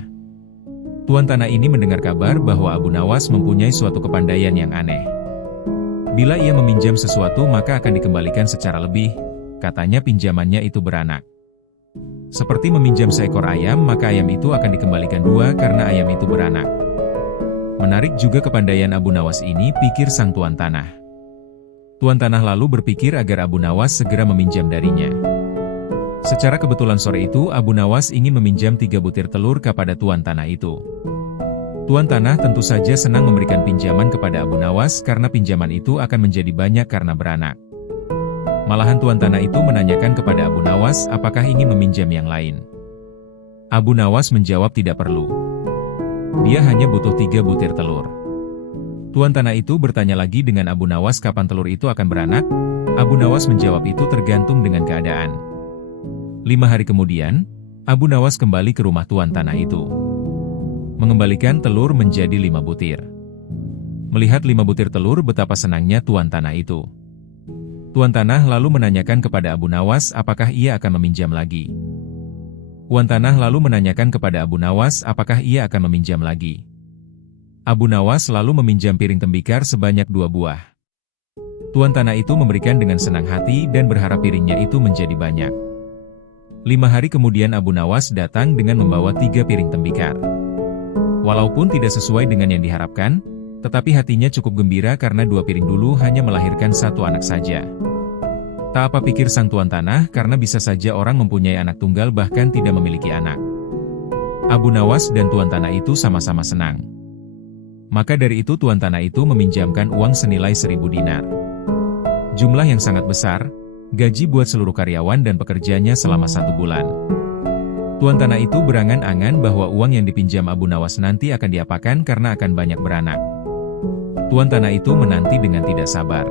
Tuan tanah ini mendengar kabar bahwa Abu Nawas mempunyai suatu kepandaian yang aneh. Bila ia meminjam sesuatu maka akan dikembalikan secara lebih, katanya pinjamannya itu beranak. Seperti meminjam seekor ayam maka ayam itu akan dikembalikan 2 karena ayam itu beranak. Menarik juga kepandaian Abu Nawas ini, pikir sang tuan tanah. Tuan tanah lalu berpikir agar Abu Nawas segera meminjam darinya. Secara kebetulan sore itu Abu Nawas ingin meminjam 3 butir telur kepada tuan tanah itu. Tuan tanah tentu saja senang memberikan pinjaman kepada Abu Nawas karena pinjaman itu akan menjadi banyak karena beranak. Malahan tuan tanah itu menanyakan kepada Abu Nawas apakah ingin meminjam yang lain. Abu Nawas menjawab tidak perlu. Dia hanya butuh 3 butir telur. Tuan tanah itu bertanya lagi dengan Abu Nawas kapan telur itu akan beranak. Abu Nawas menjawab itu tergantung dengan keadaan. 5 hari kemudian, Abu Nawas kembali ke rumah tuan tanah itu, mengembalikan telur menjadi 5 butir. Melihat 5 butir telur, betapa senangnya tuan tanah itu. Tuan tanah lalu menanyakan kepada Abu Nawas apakah ia akan meminjam lagi. Tuan tanah lalu menanyakan kepada Abu Nawas apakah ia akan meminjam lagi. Abu Nawas lalu meminjam piring tembikar sebanyak 2 buah. Tuan tanah itu memberikan dengan senang hati dan berharap piringnya itu menjadi banyak. 5 hari kemudian Abu Nawas datang dengan membawa 3 piring tembikar. Walaupun tidak sesuai dengan yang diharapkan, tetapi hatinya cukup gembira karena 2 piring dulu hanya melahirkan 1 anak saja. Tak apa pikir sang tuan tanah, karena bisa saja orang mempunyai anak tunggal bahkan tidak memiliki anak. Abu Nawas dan tuan tanah itu sama-sama senang. Maka dari itu tuan tanah itu meminjamkan uang senilai 1.000 dinar. Jumlah yang sangat besar, gaji buat seluruh karyawan dan pekerjanya selama 1 bulan. Tuan tanah itu berangan-angan bahwa uang yang dipinjam Abu Nawas nanti akan diapakan karena akan banyak beranak. Tuan tanah itu menanti dengan tidak sabar.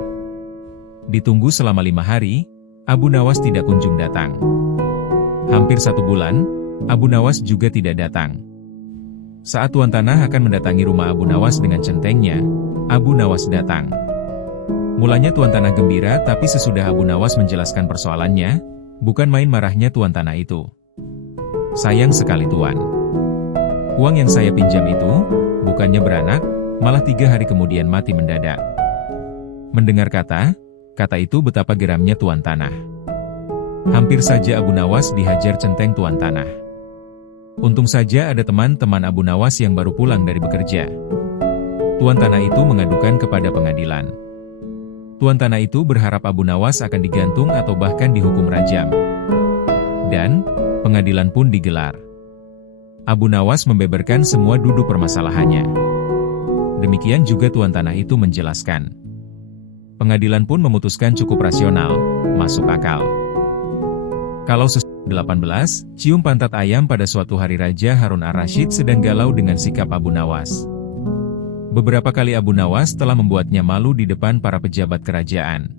Ditunggu selama 5 hari, Abu Nawas tidak kunjung datang. Hampir 1 bulan, Abu Nawas juga tidak datang. Saat tuan tanah akan mendatangi rumah Abu Nawas dengan centengnya, Abu Nawas datang. Mulanya tuan tanah gembira, tapi sesudah Abu Nawas menjelaskan persoalannya, bukan main marahnya tuan tanah itu. "Sayang sekali tuan. Uang yang saya pinjam itu, bukannya beranak, malah 3 hari kemudian mati mendadak." Mendengar kata itu betapa geramnya tuan tanah. Hampir saja Abu Nawas dihajar centeng tuan tanah. Untung saja ada teman-teman Abu Nawas yang baru pulang dari bekerja. Tuan tanah itu mengadukan kepada pengadilan. Tuan tanah itu berharap Abu Nawas akan digantung atau bahkan dihukum rajam. Dan pengadilan pun digelar. Abu Nawas membeberkan semua duduk permasalahannya. Demikian juga tuan tanah itu menjelaskan. Pengadilan pun memutuskan cukup rasional, masuk akal. Kalau 18, cium pantat ayam. Pada suatu hari Raja Harun Ar-Rasyid sedang galau dengan sikap Abu Nawas. Beberapa kali Abu Nawas telah membuatnya malu di depan para pejabat kerajaan.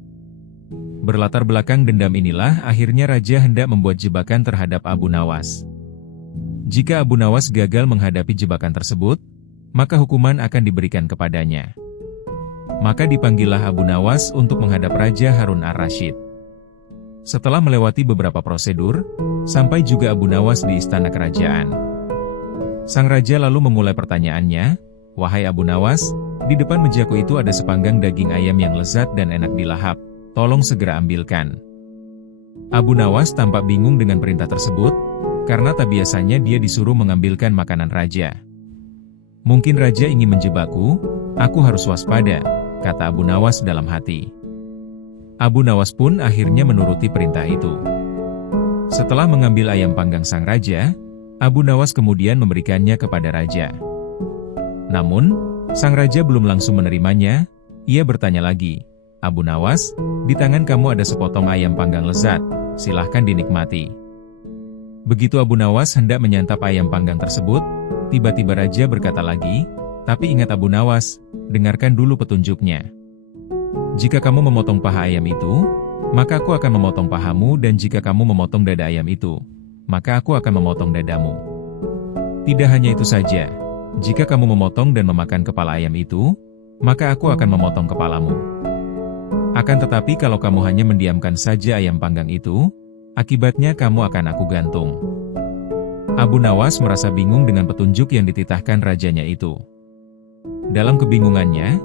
Berlatar belakang dendam inilah akhirnya raja hendak membuat jebakan terhadap Abu Nawas. Jika Abu Nawas gagal menghadapi jebakan tersebut, maka hukuman akan diberikan kepadanya. Maka dipanggillah Abu Nawas untuk menghadap Raja Harun ar-Rasyid. Setelah melewati beberapa prosedur, sampai juga Abu Nawas di istana kerajaan. Sang raja lalu memulai pertanyaannya, "Wahai Abu Nawas, di depan mejaku itu ada sepanggang daging ayam yang lezat dan enak dilahap, tolong segera ambilkan." Abu Nawas tampak bingung dengan perintah tersebut, karena tak biasanya dia disuruh mengambilkan makanan raja. "Mungkin raja ingin menjebakku, aku harus waspada," kata Abu Nawas dalam hati. Abu Nawas pun akhirnya menuruti perintah itu. Setelah mengambil ayam panggang sang raja, Abu Nawas kemudian memberikannya kepada raja. Namun, sang raja belum langsung menerimanya. Ia bertanya lagi, "Abu Nawas, di tangan kamu ada sepotong ayam panggang lezat, silahkan dinikmati." Begitu Abu Nawas hendak menyantap ayam panggang tersebut, tiba-tiba raja berkata lagi, "Tapi ingat Abu Nawas, dengarkan dulu petunjuknya. Jika kamu memotong paha ayam itu, maka aku akan memotong pahamu, dan jika kamu memotong dada ayam itu, maka aku akan memotong dadamu. Tidak hanya itu saja, jika kamu memotong dan memakan kepala ayam itu, maka aku akan memotong kepalamu. Akan tetapi kalau kamu hanya mendiamkan saja ayam panggang itu, akibatnya kamu akan aku gantung." Abu Nawas merasa bingung dengan petunjuk yang dititahkan rajanya itu. Dalam kebingungannya,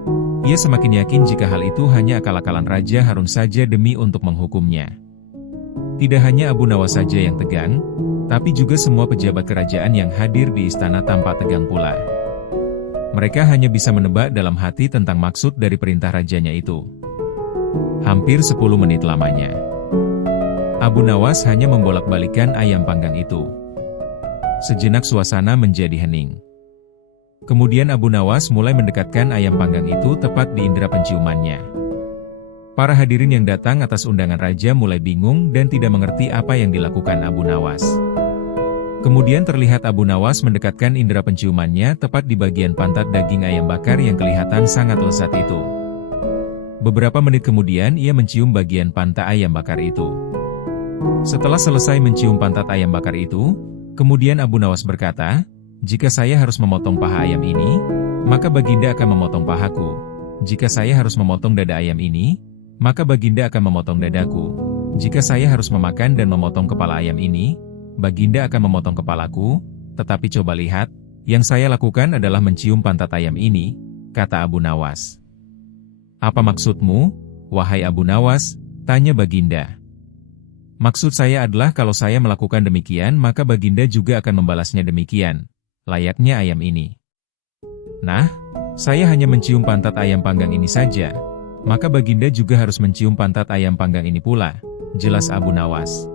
ia semakin yakin jika hal itu hanya akal-akalan Raja Harun saja demi untuk menghukumnya. Tidak hanya Abu Nawas saja yang tegang, tapi juga semua pejabat kerajaan yang hadir di istana tampak tegang pula. Mereka hanya bisa menebak dalam hati tentang maksud dari perintah rajanya itu. Hampir 10 menit lamanya, Abu Nawas hanya membolak-balikan ayam panggang itu. Sejenak suasana menjadi hening. Kemudian Abu Nawas mulai mendekatkan ayam panggang itu tepat di indera penciumannya. Para hadirin yang datang atas undangan raja mulai bingung dan tidak mengerti apa yang dilakukan Abu Nawas. Kemudian terlihat Abu Nawas mendekatkan indera penciumannya tepat di bagian pantat daging ayam bakar yang kelihatan sangat lezat itu. Beberapa menit kemudian ia mencium bagian pantat ayam bakar itu. Setelah selesai mencium pantat ayam bakar itu, kemudian Abu Nawas berkata, "Jika saya harus memotong paha ayam ini, maka Baginda akan memotong pahaku. Jika saya harus memotong dada ayam ini, maka Baginda akan memotong dadaku. Jika saya harus memakan dan memotong kepala ayam ini, Baginda akan memotong kepalaku. Tetapi coba lihat, yang saya lakukan adalah mencium pantat ayam ini," kata Abu Nawas. "Apa maksudmu, wahai Abu Nawas?" tanya Baginda. "Maksud saya adalah kalau saya melakukan demikian maka Baginda juga akan membalasnya demikian, layaknya ayam ini. Nah, saya hanya mencium pantat ayam panggang ini saja, maka Baginda juga harus mencium pantat ayam panggang ini pula," jelas Abu Nawas.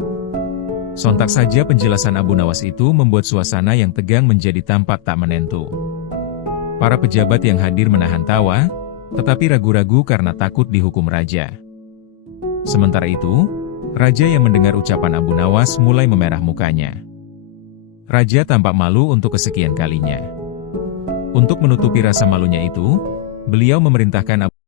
Sontak saja penjelasan Abu Nawas itu membuat suasana yang tegang menjadi tampak tak menentu. Para pejabat yang hadir menahan tawa, tetapi ragu-ragu karena takut dihukum raja. Sementara itu, raja yang mendengar ucapan Abu Nawas mulai memerah mukanya. Raja tampak malu untuk kesekian kalinya. Untuk menutupi rasa malunya itu, beliau memerintahkan Abu